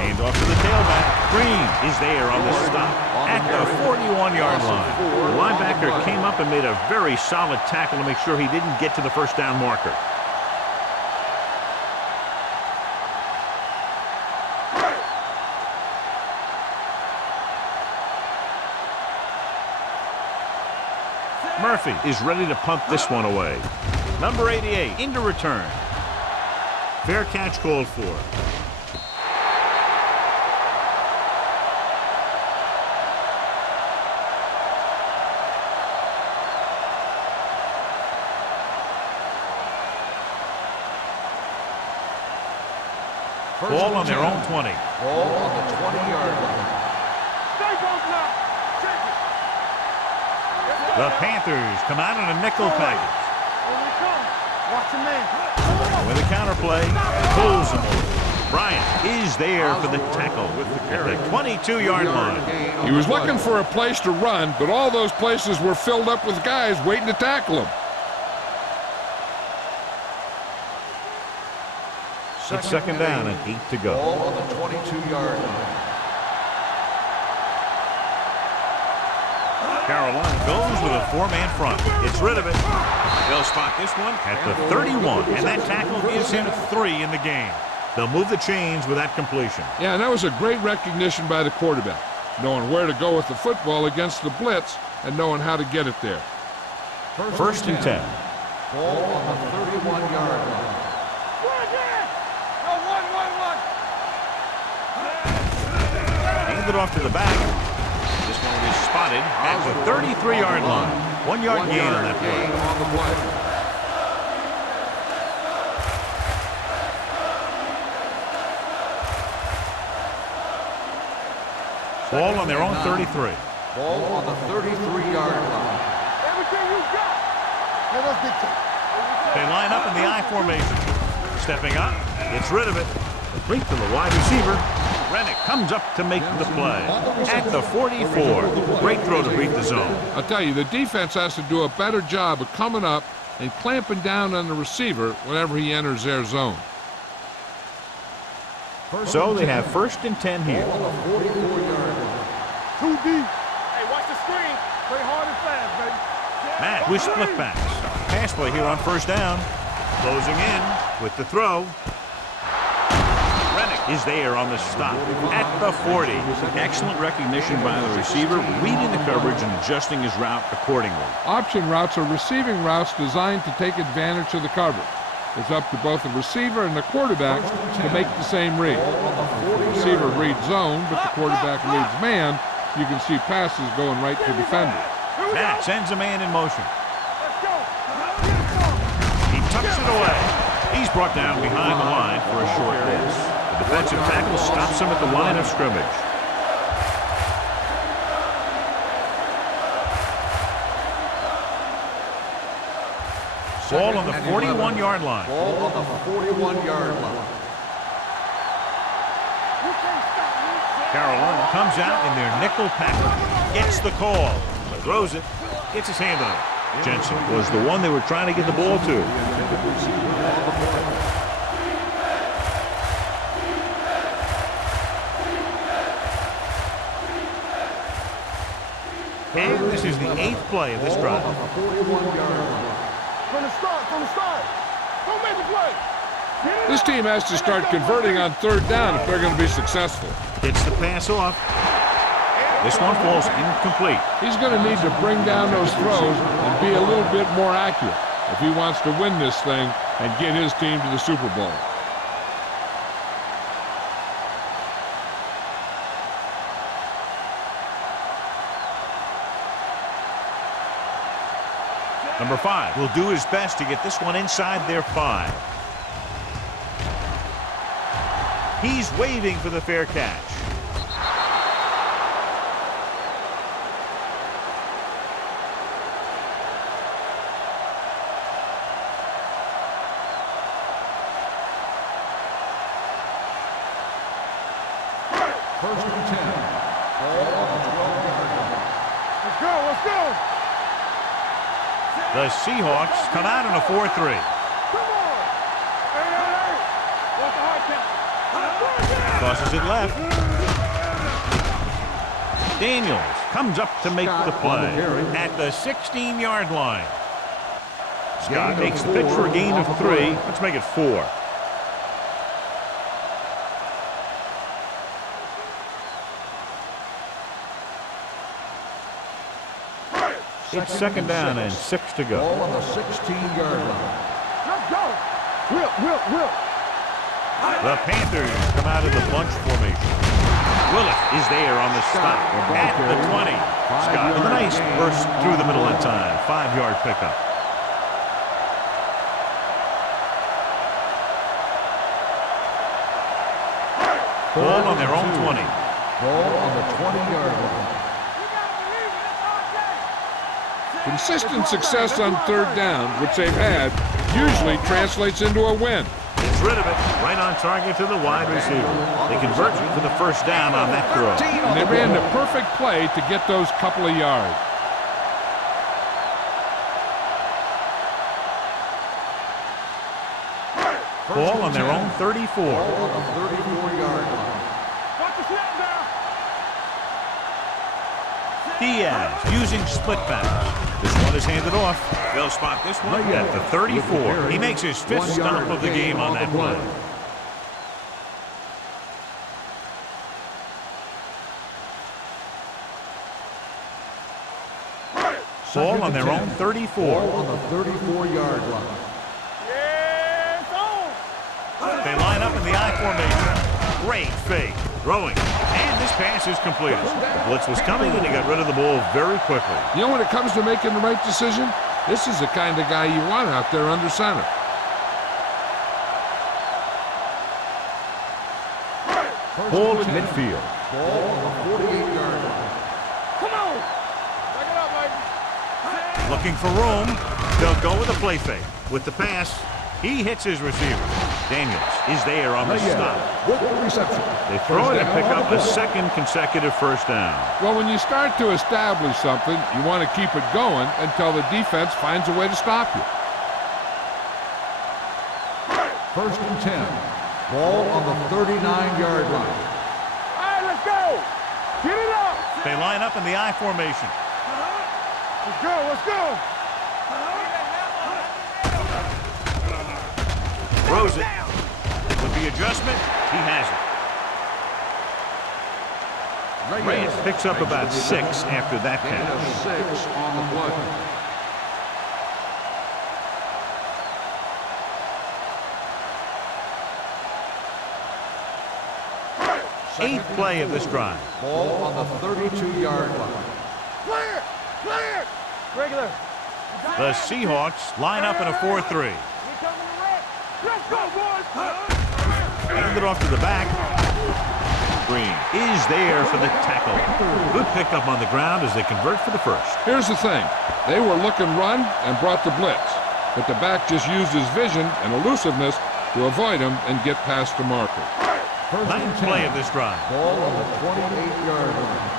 Hand off to the tailback. Green is there on the stop at the 41-yard line. The linebacker came up and made a very solid tackle to make sure he didn't get to the first down marker. Murphy is ready to punt this one away. Number 88 into return. Fair catch called for. Ball on their own 20. Ball on the 20-yard line. The Panthers come out in a nickel package. Watch him, man. With a counterplay, pulls him over. Bryant is there for the tackle at the 22-yard line. He was looking for a place to run, but all those places were filled up with guys waiting to tackle him. It's 2nd down and 8 to go. Ball on the 22-yard line. Carolina goes with a 4-man front. Gets rid of it. They'll spot this one at the 31, and that tackle gives him 3 in the game. They'll move the chains with that completion. Yeah, and that was a great recognition by the quarterback, knowing where to go with the football against the blitz and knowing how to get it there. 1st and 10. Ball on the 31-yard line. Handed off to the back. This one is spotted at the 33-yard line. 1-yard gain on that play. Ball on their own 33. Ball on the 33-yard line. Everything you got. Let us dictate. They line up in the I formation. Stepping up, gets rid of it. Complete to the wide receiver. Rennick comes up to make the play at the 44. Great throw to beat the zone. I'll tell you, the defense has to do a better job of coming up and clamping down on the receiver whenever he enters their zone. So they have 1st and 10 here. 2 deep. Hey, watch the screen. Play hard and fast, baby. Matt with split backs. Pass play here on 1st down. Closing in with the throw. Rennick is there on the stop at the 40. Excellent recognition by the receiver, reading the coverage and adjusting his route accordingly. Option routes are receiving routes designed to take advantage of the coverage. It's up to both the receiver and the quarterback to make the same read. The receiver reads zone, but the quarterback reads man. You can see passes going right to defenders. Matt sends a man in motion. He tucks it away. He's brought down behind the line for a short miss. The defensive tackle stops him at the line of scrimmage. Ball on the 41-yard line. Ball on the 41-yard line. Carolina comes out in their nickel package. Gets the call. Throws it. Gets his hand on it. Jensen was the one they were trying to get the ball to. And this is the 8th play of this drive. From the start. Don't make the play. This team has to start converting on 3rd down if they're going to be successful. Gets the pass off. This one falls incomplete. He's going to need to bring down those throws and be a little bit more accurate if he wants to win this thing and get his team to the Super Bowl. Number 5 will do his best to get this one inside their 5. He's waving for the fair catch. First and 10. Ball on the 12-yard line. Let's go, let's go. The Seahawks come out in a 4-3. Come on. Hey. What's the hard count? Tosses it left. Daniels comes up to make the play at the 16-yard line. Scott makes the pitch for a gain of 3. Let's make it 4. It's second down and 6 to go. Ball on the 16-yard line. Let's go. Will. The Panthers come out of the bunch formation. Willett is there on the stop at the 20. Scott with a nice burst through the middle in time. 5-yard pickup. Ball on their own 20. Ball on the 20-yard line. Consistent success on third down, which they've had, usually translates into a win. Gets rid of it. Right on target to the wide receiver. They convert for the first down on that throw. And they ran the perfect play to get those couple of yards. Ball on their own 34. Ball on the 34-yard line. Watch the snap now. Diaz using split pass. This one is handed off. They'll spot this one at the 34. He makes his 5th stop of the game on that play. Ball on their own 34. Ball on the 34-yard line. They line up in the I formation. Great fake. Throwing. And this pass is completed. The blitz was coming, and he got rid of the ball very quickly. You know, when it comes to making the right decision, this is the kind of guy you want out there under center. Ball at midfield. Ball on the 48-yard line. Come on. Back it up, baby. Looking for room. They'll go with a play fake. With the pass, he hits his receiver. Daniels is there on the stop. With the reception. They throw it and pick up a 2nd consecutive first down. Well, when you start to establish something, you want to keep it going until the defense finds a way to stop you. First and 10. Ball on the 39-yard line. All right, let's go. Get it up. They line up in the I formation. Let's go, let's go. Throws it. With the adjustment, he has it. Reyes picks up about 6 after that Gain catch. of 6 on the play. Eighth play of this drive. Ball on the 32-yard line. Clear. Regular. The Seahawks line up in a 4-3. Let's go, boys. Hand it off to the back. Green is there for the tackle. Good pickup on the ground as they convert for the first. Here's the thing. They were looking run and brought the blitz. But the back just used his vision and elusiveness to avoid him and get past the marker. Ninth play of this drive. Ball on the 28-yard line.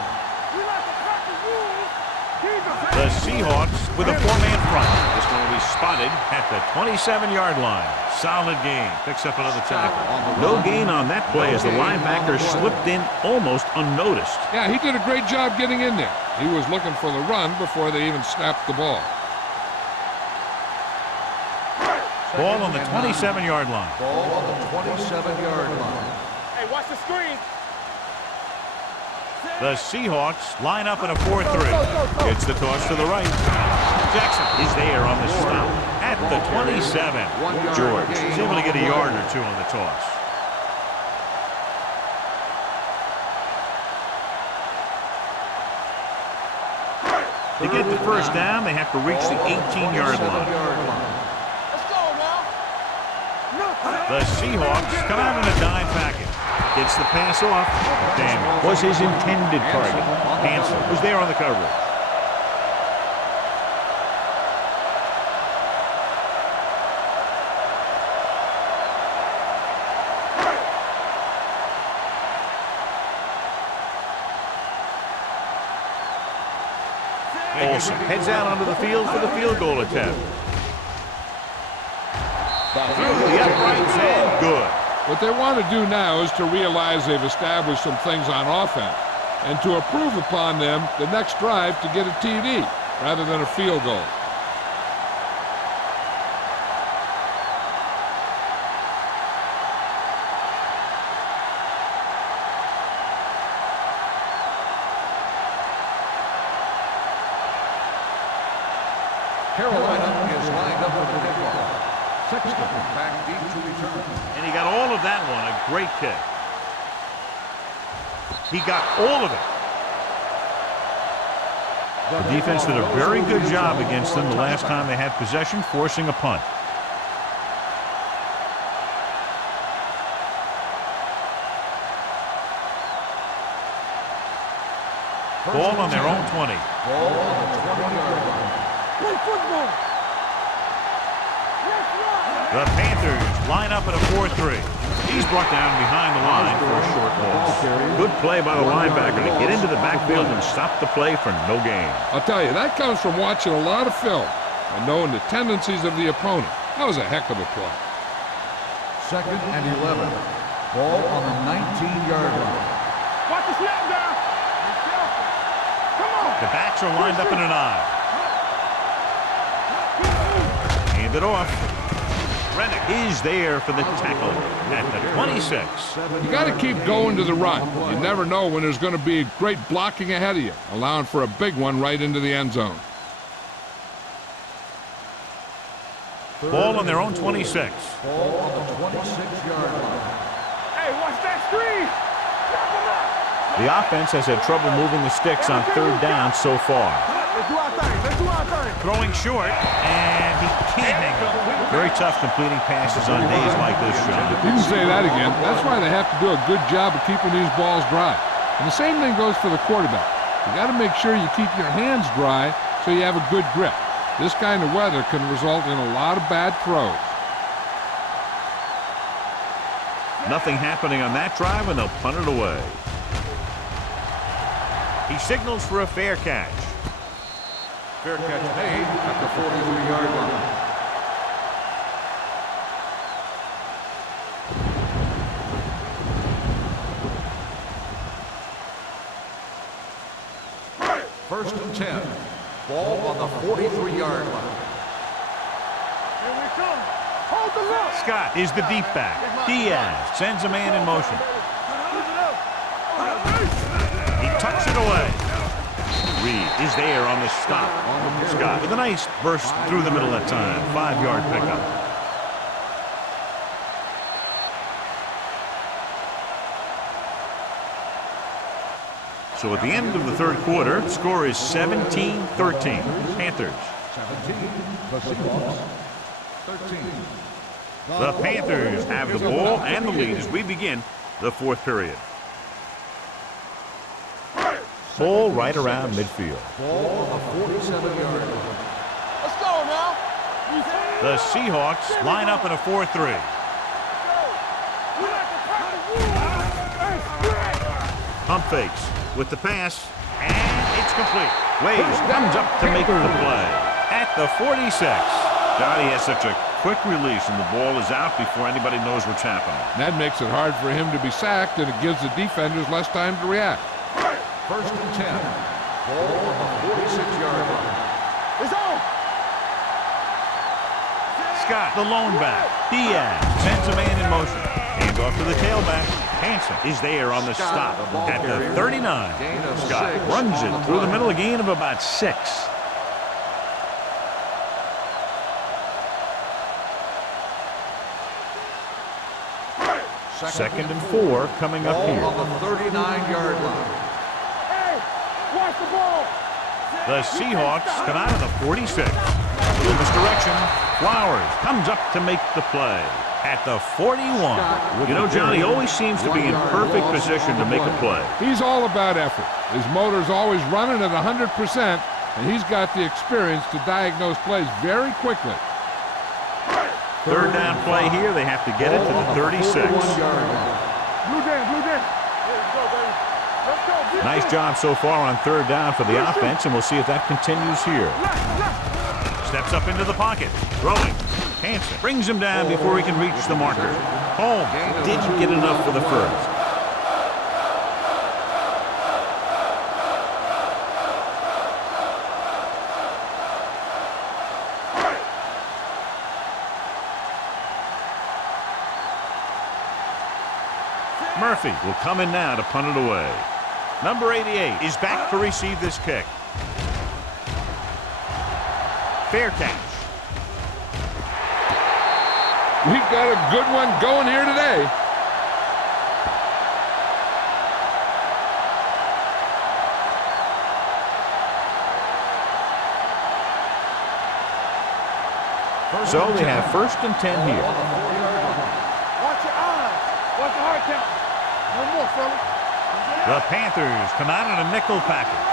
The Seahawks with a 4-man front. This one will be spotted at the 27-yard line. Solid gain. Picks up another tackle. No gain on that play as the linebacker slipped in almost unnoticed. Yeah, he did a great job getting in there. He was looking for the run before they even snapped the ball. Ball on the 27-yard line. Ball on the 27-yard line. Hey, watch the screen. The Seahawks line up in a 4-3. Gets the toss to the right. Jackson is there on the stop at the 27. George is able to get a yard or two on the toss. To get the first down, they have to reach the 18-yard line. Let's go now. The Seahawks come out in a dime package. Gets the pass off. Daniel was his intended target. Hansen was there on the coverage. Olsen heads out onto the field for the field goal attempt. Through the uprights and good. What they want to do now is to realize they've established some things on offense and to improve upon them the next drive to get a TD rather than a field goal. Carolina is lined up with the kickoff. Sexton back deep to return. And he got all of that one. A great kick. He got all of it. The defense did a very good job against them the last time they had possession, forcing a punt. Ball on their own 20. Ball on the 20-yard line. Play football. The Panthers line up in a 4-3. He's brought down behind the line for a short loss. Good play by the linebacker to get into the backfield and stop the play for no gain. I'll tell you, that comes from watching a lot of film and knowing the tendencies of the opponent. That was a heck of a play. 2nd and 11. Ball on the 19-yard line. Watch the snap down. Come on. The backs are lined up in an eye. Hand it off. Rennick is there for the tackle at the 26. You got to keep going to the run. You never know when there's going to be great blocking ahead of you, allowing for a big one right into the end zone. Ball on their own 26. Ball on the 26-yard line. Hey, watch that screen. The offense has had trouble moving the sticks on 3rd down so far. Let's do our thing. Let's do our thing. Throwing short, and he can't hang up. Very tough completing passes on days like this, Sean. You can say that again. That's why they have to do a good job of keeping these balls dry. And the same thing goes for the quarterback. You got to make sure you keep your hands dry so you have a good grip. This kind of weather can result in a lot of bad throws. Nothing happening on that drive, and they'll punt it away. He signals for a fair catch. Fair catch made at the 43-yard line. First and 10. Ball on the 43-yard line. Here we come. Hold the look. Scott is the deep back. Diaz sends a man in motion. He tucks it away. Reed is there on the stop. Scott with a nice burst through the middle that time. 5-yard pickup. So at the end of the 3rd quarter, the score is 17-13. Panthers. 17. The Seahawks. 13. The Panthers have the ball and the lead as we begin the 4th period. Ball right around midfield. Ball on the 47-yard line. Let's go now. The Seahawks line up in a 4-3. Pump fakes with the pass, and it's complete. Waves comes up to make the play at the 46. Dottie has such a quick release, and the ball is out before anybody knows what's happening. That makes it hard for him to be sacked, and it gives the defenders less time to react. First and 10. Ball on the 46-yard line. It's on. Scott, the lone back. Diaz sends a man in motion. Hand off to the tailback. Hansen is there on the Scott, stop the ball at the carrier. 39. Gain of Scott 6 runs on it the through the play. middle, a gain of about 6. Second and 4 coming up Ball here. on the 39-yard line. Hey, watch the ball. The Seahawks come out of the 46. Little misdirection. Flowers comes up to make the play at the 41. You know, John, he always seems to be in perfect position to make a play. He's all about effort. His motor's always running at 100%, and he's got the experience to diagnose plays very quickly. Third down play here. They have to get it to the 36. Blue Dan, blue Dan. Here we go, baby. Let's go. Nice job so far on third down for the offense, and we'll see if that continues here. Steps up into the pocket. Throwing. Hansen brings him down before he can reach the marker. Holmes didn't get enough for the first. Murphy will come in now to punt it away. Number 88 is back to receive this kick. Fair catch. We've got a good one going here today. So they have first and 10 here. Watch your eyes. Watch the hard count. No more, fella. The Panthers come out in a nickel package.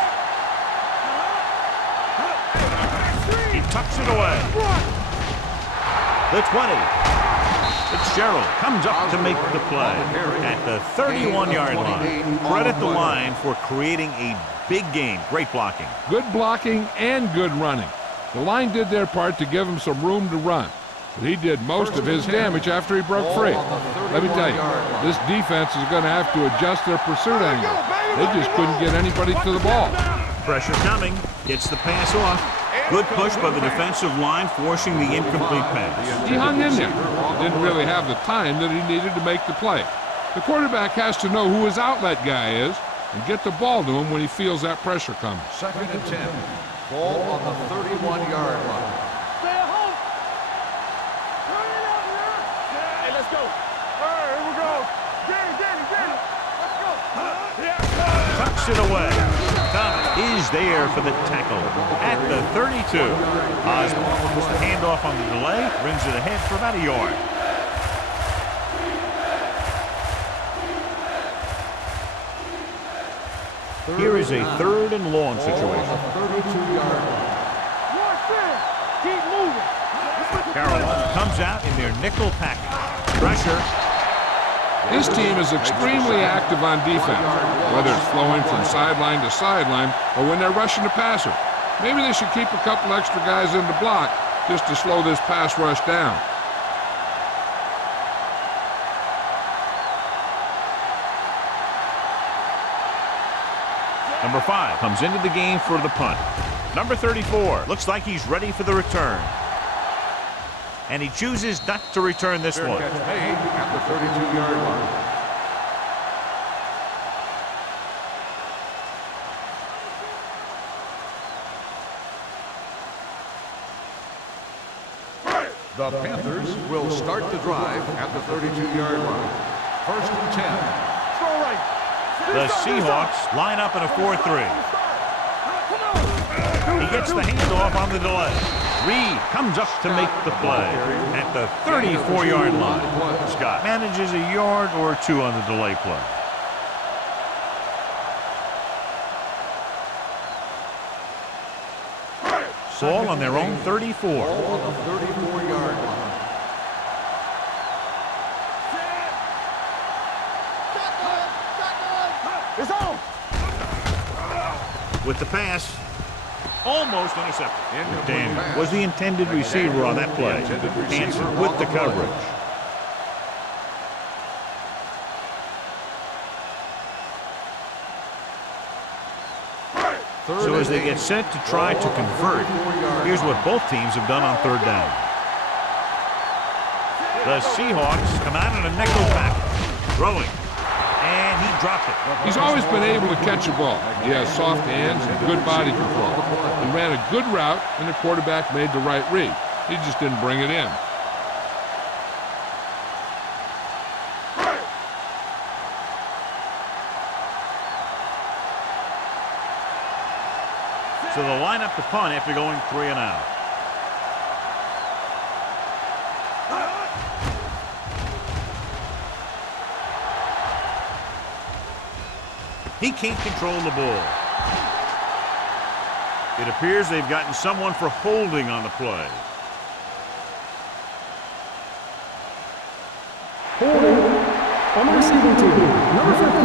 He tucks it away. The 20. Fitzgerald comes up to make the play at the 31-yard line. Credit the line for creating a big game. Great blocking. Good blocking and good running. The line did their part to give him some room to run. But he did most of his damage after he broke free. Let me tell you, this defense is going to have to adjust their pursuit angle. They just couldn't get anybody to the ball. Pressure coming. Gets the pass off. Good push by the defensive line, forcing the incomplete pass. He hung in there. Didn't really have the time that he needed to make the play. The quarterback has to know who his outlet guy is and get the ball to him when he feels that pressure coming. Second and 10. Ball on the 31-yard line. Stay at home. Hey, let's go. All right, here we go. Get it. Let's go. Tucks it away. Thomas is there for the tackle at the 32. Osborne puts the handoff on the delay, brings it ahead for about a yard. Here is a third and long situation. 32-yard line. Watch this. Keep moving. Carolina comes out in their nickel package. Pressure. This team is extremely active on defense, whether it's flowing from sideline to sideline or when they're rushing the passer. Maybe they should keep a couple extra guys in the block just to slow this pass rush down. Number 5 comes into the game for the punt. Number 34 looks like he's ready for the return. And he chooses not to return this one. Catch made at the 32-yard line. The Panthers will start the drive at the 32-yard line. First and 10. Throw right. The Seahawks line up in a 4-3. He gets the handoff on the delay. Reed comes up to make the play at the 34-yard line. Scott manages a yard or two on the delay play. Ball on their own 34. Ball on the 34-yard line. It's on. With the pass, almost intercepted. Incomplete Dan pass. was the intended receiver on that play. Hansen with the coverage. So as they get set to try to convert, here's what both teams have done on third down. The Seahawks come out in a nickel package. Throwing. dropped it. He's always been able to catch a ball. He has soft hands and good body control. He ran a good route, and the quarterback made the right read. He just didn't bring it in. So they'll line up the punt after going 3 and out. He can't control the ball. It appears they've gotten someone for holding on the play. Holding on the receiving team. Number 50.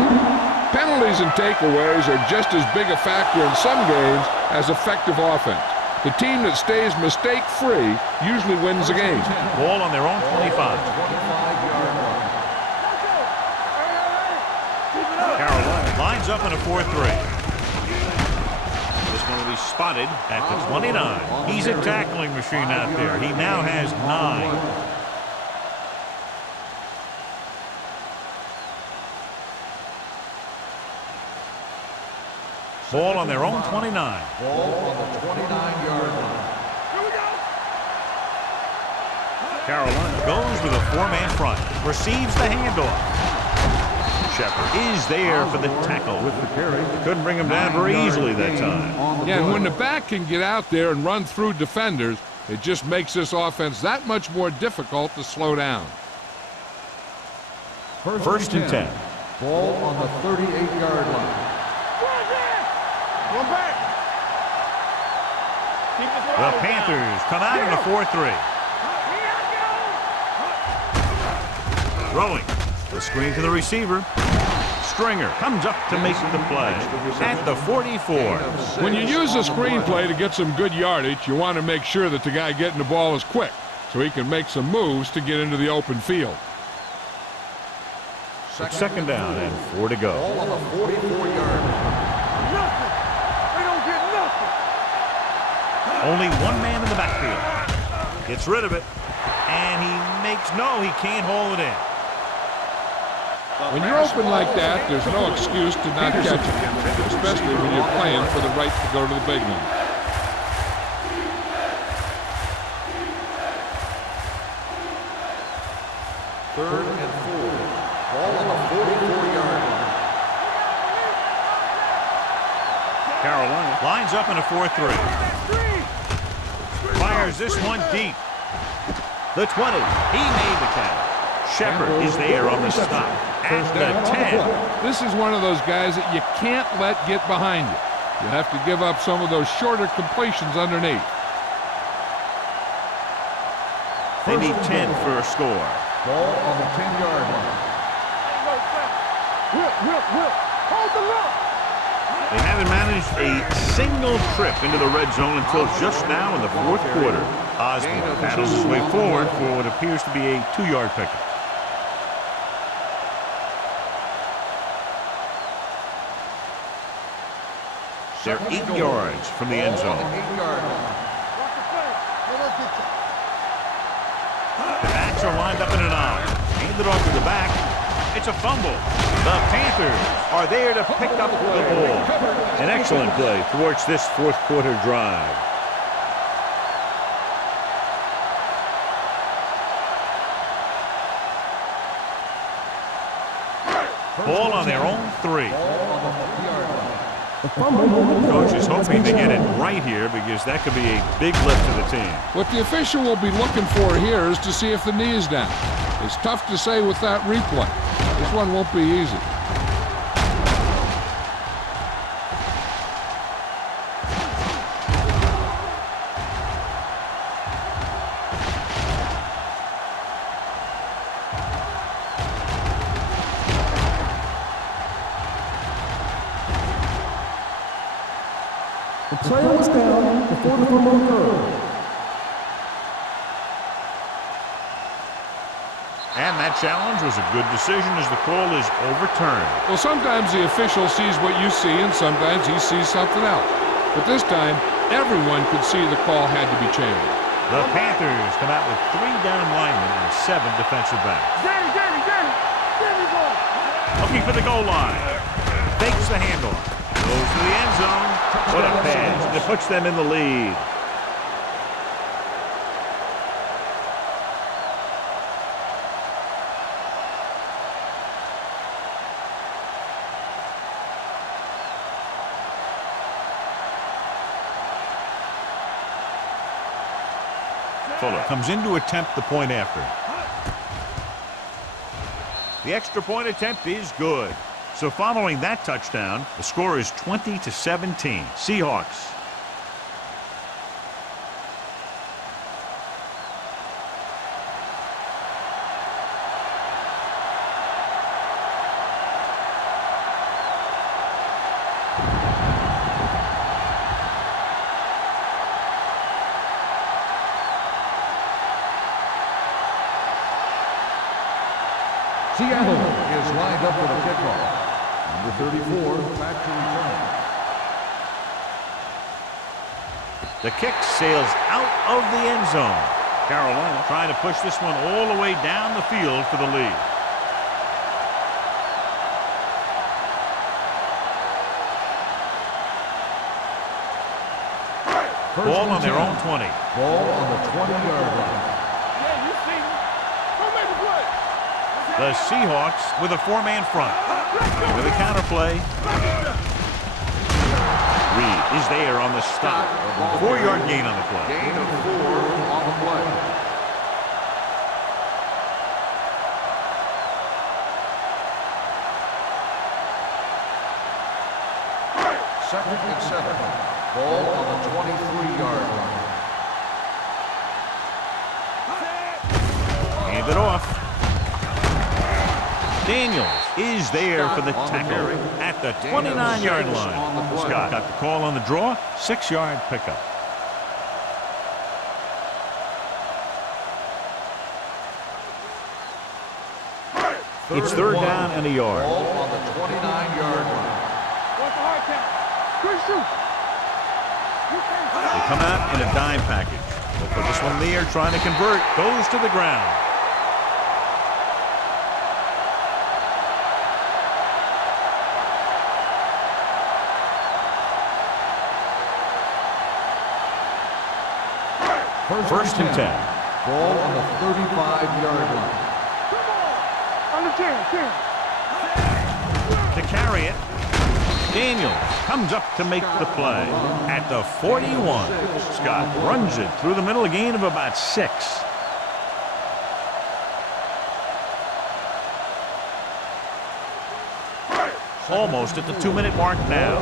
Penalties and takeaways are just as big a factor in some games as effective offense. The team that stays mistake-free usually wins the game. Ball on their own 25. Carolina lines up in a 4-3. This one will be spotted at the 29. He's a tackling machine out there. He now has 9. Ball on their own 29. Ball on the 29-yard line. Carolina goes with a 4-man front. Receives the handoff. Shepard is there for the tackle. With the carry. Couldn't bring him down very easily that time. Yeah, and when the back can get out there and run through defenders, it just makes this offense that much more difficult to slow down. First and 10. Ball on the 38-yard line. One back. The Panthers come out in a 4-3. Throwing. The screen to the receiver. Stringer comes up to make the play at the 44. When you use a screenplay to get some good yardage, you want to make sure that the guy getting the ball is quick so he can make some moves to get into the open field. Second down and 4 to go. Ball on the 44-yard line. Only one man in the backfield. Gets rid of it. And he can't hold it in. When you're open like that, there's no excuse to not catch it, especially when you're playing for the right to go to the big one. Third and 4. Ball on the 44-yard line. Carolina lines up in a 4-3. Fires this one deep. The 20. He made the catch. Shepard is there on the stop at the 10. This is one of those guys that you can't let get behind you. You have to give up some of those shorter completions underneath. They need 10 for a score. Ball on the 10-yard line. Whip. Hold the look. They haven't managed a single trip into the red zone until just now in the fourth quarter. Osborne paddles his way forward for what appears to be a 2-yard pickup. They're 8 yards from the end zone. The backs are lined up in an I. Handed off to the back. It's a fumble. The Panthers are there to pick up the ball. An excellent play towards this fourth quarter drive. Ball on their own 3. Coach is hoping to get it right here because that could be a big lift to the team. What the official will be looking for here is to see if the knee is down. It's tough to say with that replay. This one won't be easy. The player was down before the fumble occurred. And that challenge was a good decision as the call is overturned. Well, sometimes the official sees what you see and sometimes he sees something else. But this time, everyone could see the call had to be changed. The Panthers come out with 3 down linemen and 7 defensive backs. Danny, ball. A looking for the goal line. Fakes the handoff. Goes to the end zone. What a pass. It puts them in the lead. Fuller comes in to attempt the point after. The extra point attempt is good. So following that touchdown, the score is 20-17. Seahawks. Seattle is lined up for the kickoff. Number 34, back to return. The kick sails out of the end zone. Carolina trying to push this one all the way down the field for the lead. Ball on their own 20. Ball on the 20-yard line. Yeah, you see me. Go make the play. The Seahawks with a four-man front. With a counter play. Reed is there on the stop. 4-yard gain on the play. Gain of 4 on the play. Second and 7. Ball on the 23-yard line. Hand it off. Daniels is there for the tackle at the 29-yard line. Scott got the call on the draw. 6-yard pickup. It's third down and a yard. Ball on the 29-yard line. What's the hard count? Good shoot. They come out in a dime package. They'll put this one in the air, trying to convert. Goes to the ground. First and 10. Ball on the 35-yard line. Come on. On the 10. To carry it, Daniels comes up to make the play at the 41. Scott runs it through the middle, a gain of about 6. Almost at the 2-minute mark now.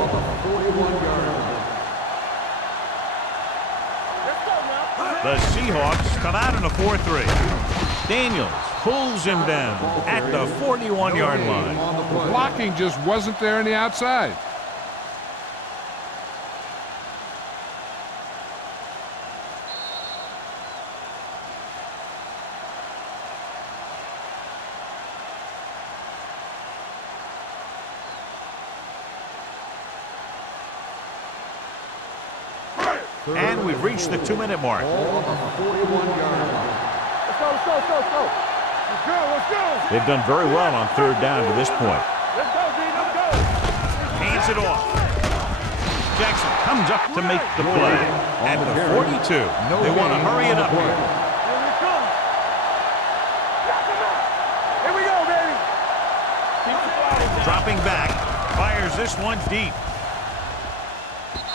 The Seahawks come out in a 4-3. Daniels pulls him down at the 41-yard line. The blocking just wasn't there on the outside. And we've reached the 2-minute mark. Let's go. Let's go. They've done very well on third down to this point. Let's go, D. Let's go. Hands it off. Jackson comes up to make the play at the 42. They want to hurry it up here. Here we come. Here we go, baby. Keep the ball down. Dropping back, fires this one deep.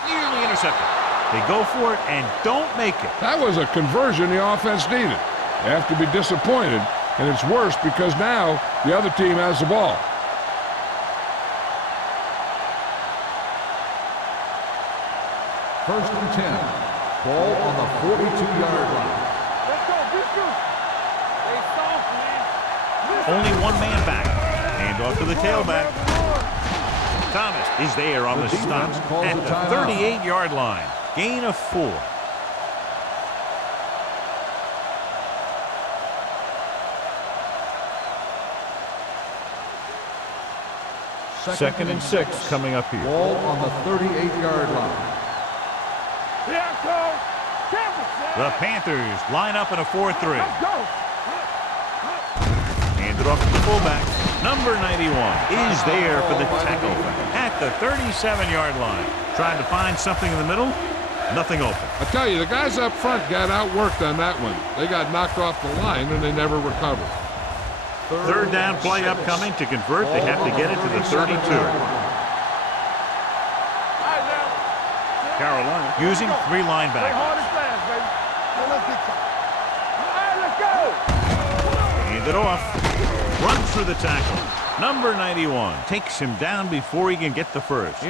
Nearly intercepted. They go for it and don't make it. That was a conversion the offense needed. They have to be disappointed, and it's worse because now the other team has the ball. First and 10. Ball on the 42-yard line. Let's go. Big shoot. They soft, man. Only one man back. Hand off to the tailback. Thomas is there on the stop at the 38-yard line. Gain of 4. Second and 6 coming up here. Ball on the 38-yard line. The Panthers line up in a 4-3. Let's go. Hand it off to the fullback. Number 91 is there for the tackle at the 37-yard line. Trying to find something in the middle. Nothing open. I tell you, the guys up front got outworked on that one. They got knocked off the line and they never recovered. Third down play upcoming. To convert, they have to get it to the 32. Carolina using 3 linebackers. Hand it off. Runs through the tackle. Number 91 takes him down before he can get the first.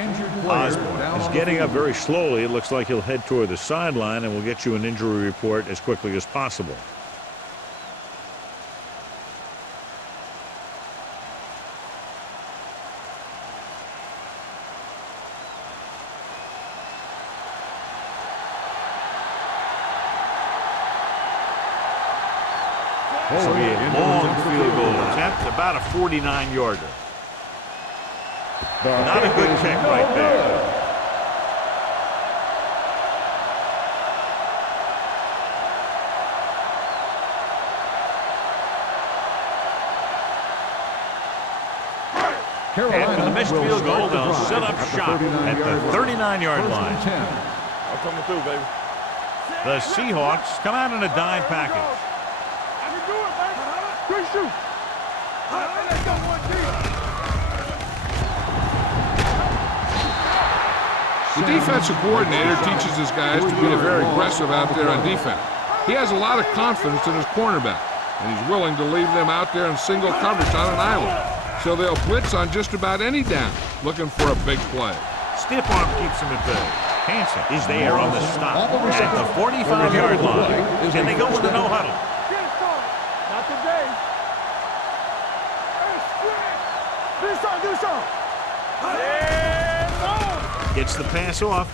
Osborne is getting up very slowly. It looks like he'll head toward the sideline, and we'll get you an injury report as quickly as possible. This will be a long field goal attempt, about a 49-yarder. Not a good kick right there. After the missed field goal, they'll set up shop at the 39-yard line. I'm coming through, baby. The Seahawks come out in a dime package. Good shoot. The defensive coordinator teaches his guys to be very aggressive out there on defense. He has a lot of confidence in his cornerback, and he's willing to leave them out there in single coverage on an island. So they'll blitz on just about any down, looking for a big play. Stiff arm keeps him at bay. Hansen is there on the stop at the 45-yard line. Can they go with the no huddle? Not today. Do something. Gets the pass off.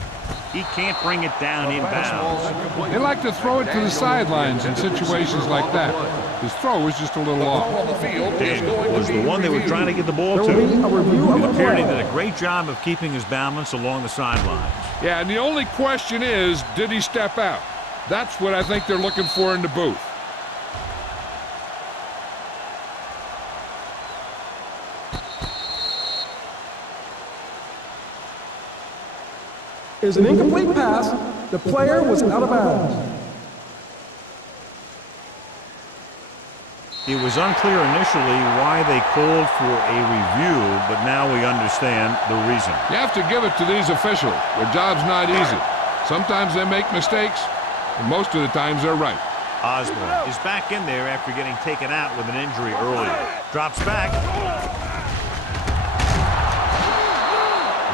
He can't bring it down inbounds. They like to throw it to the sidelines in situations like that. His throw was just a little off. Daniel was the one they were trying to get the ball to. It appeared he did a great job of keeping his balance along the sidelines. Yeah, and the only question is, did he step out? That's what I think they're looking for in the booth. Is an incomplete pass. The player was out of bounds. It was unclear initially why they called for a review, but now we understand the reason. You have to give it to these officials. Their job's not easy. Sometimes they make mistakes, and most of the times they're right. Osborne is back in there after getting taken out with an injury earlier. Drops back.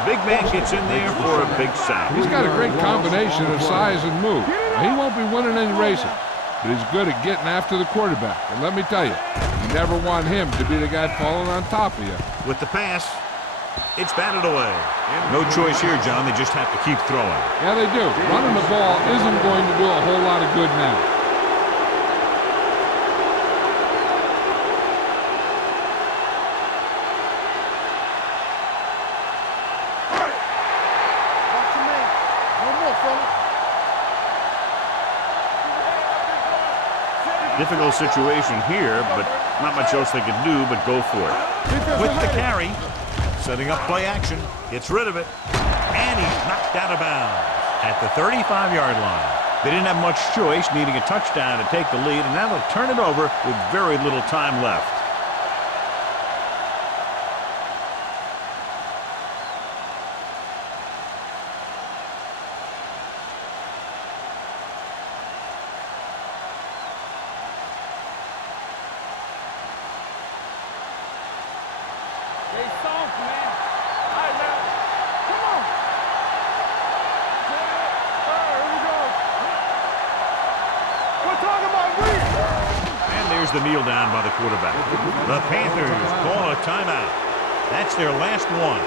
The big man gets in there for a big sack. He's got a great combination of size and move. Now, he won't be winning any races, but he's good at getting after the quarterback. And let me tell you, you never want him to be the guy falling on top of you. With the pass, it's batted away. No choice here, John. They just have to keep throwing. Yeah, they do. Running the ball isn't going to do a whole lot of good now. Difficult situation here, but not much else they can do but go for it. With the carry, setting up play action, gets rid of it, and he's knocked out of bounds at the 35-yard line. They didn't have much choice, needing a touchdown to take the lead, and now they'll turn it over with very little time left. The kneel down by the quarterback. The Panthers call a timeout. That's their last one.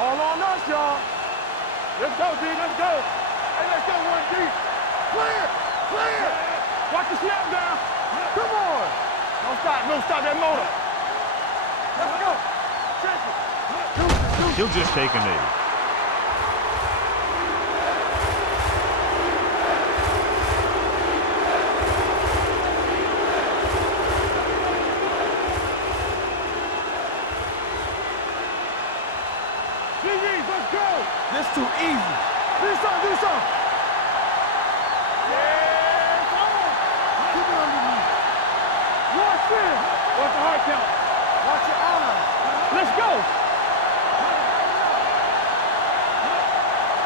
All on us, y'all. Let's go, D. Let's go. Hey, let's go, 1D. Clear. Clear. Watch the snap down. Come on. Don't stop. Don't stop that motor. Let's go. Check it. He'll just take a knee. This too easy. Do something, do something. Yeah, come on. Keep it underneath. Watch in. Watch the hard count. Watch your eyes. Let's go.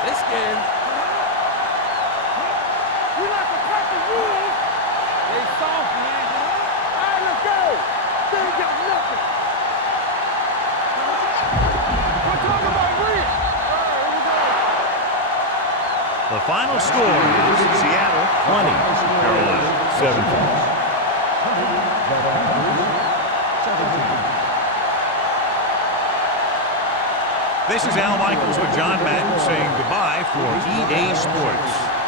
This game, We like to cut the rules. They soft, man. All right, let's go. They ain't got nothing. We're talking about real. All right, here we go. The final score is Seattle 20, Carolina 17. This is Al Michaels with John Madden saying goodbye for EA Sports.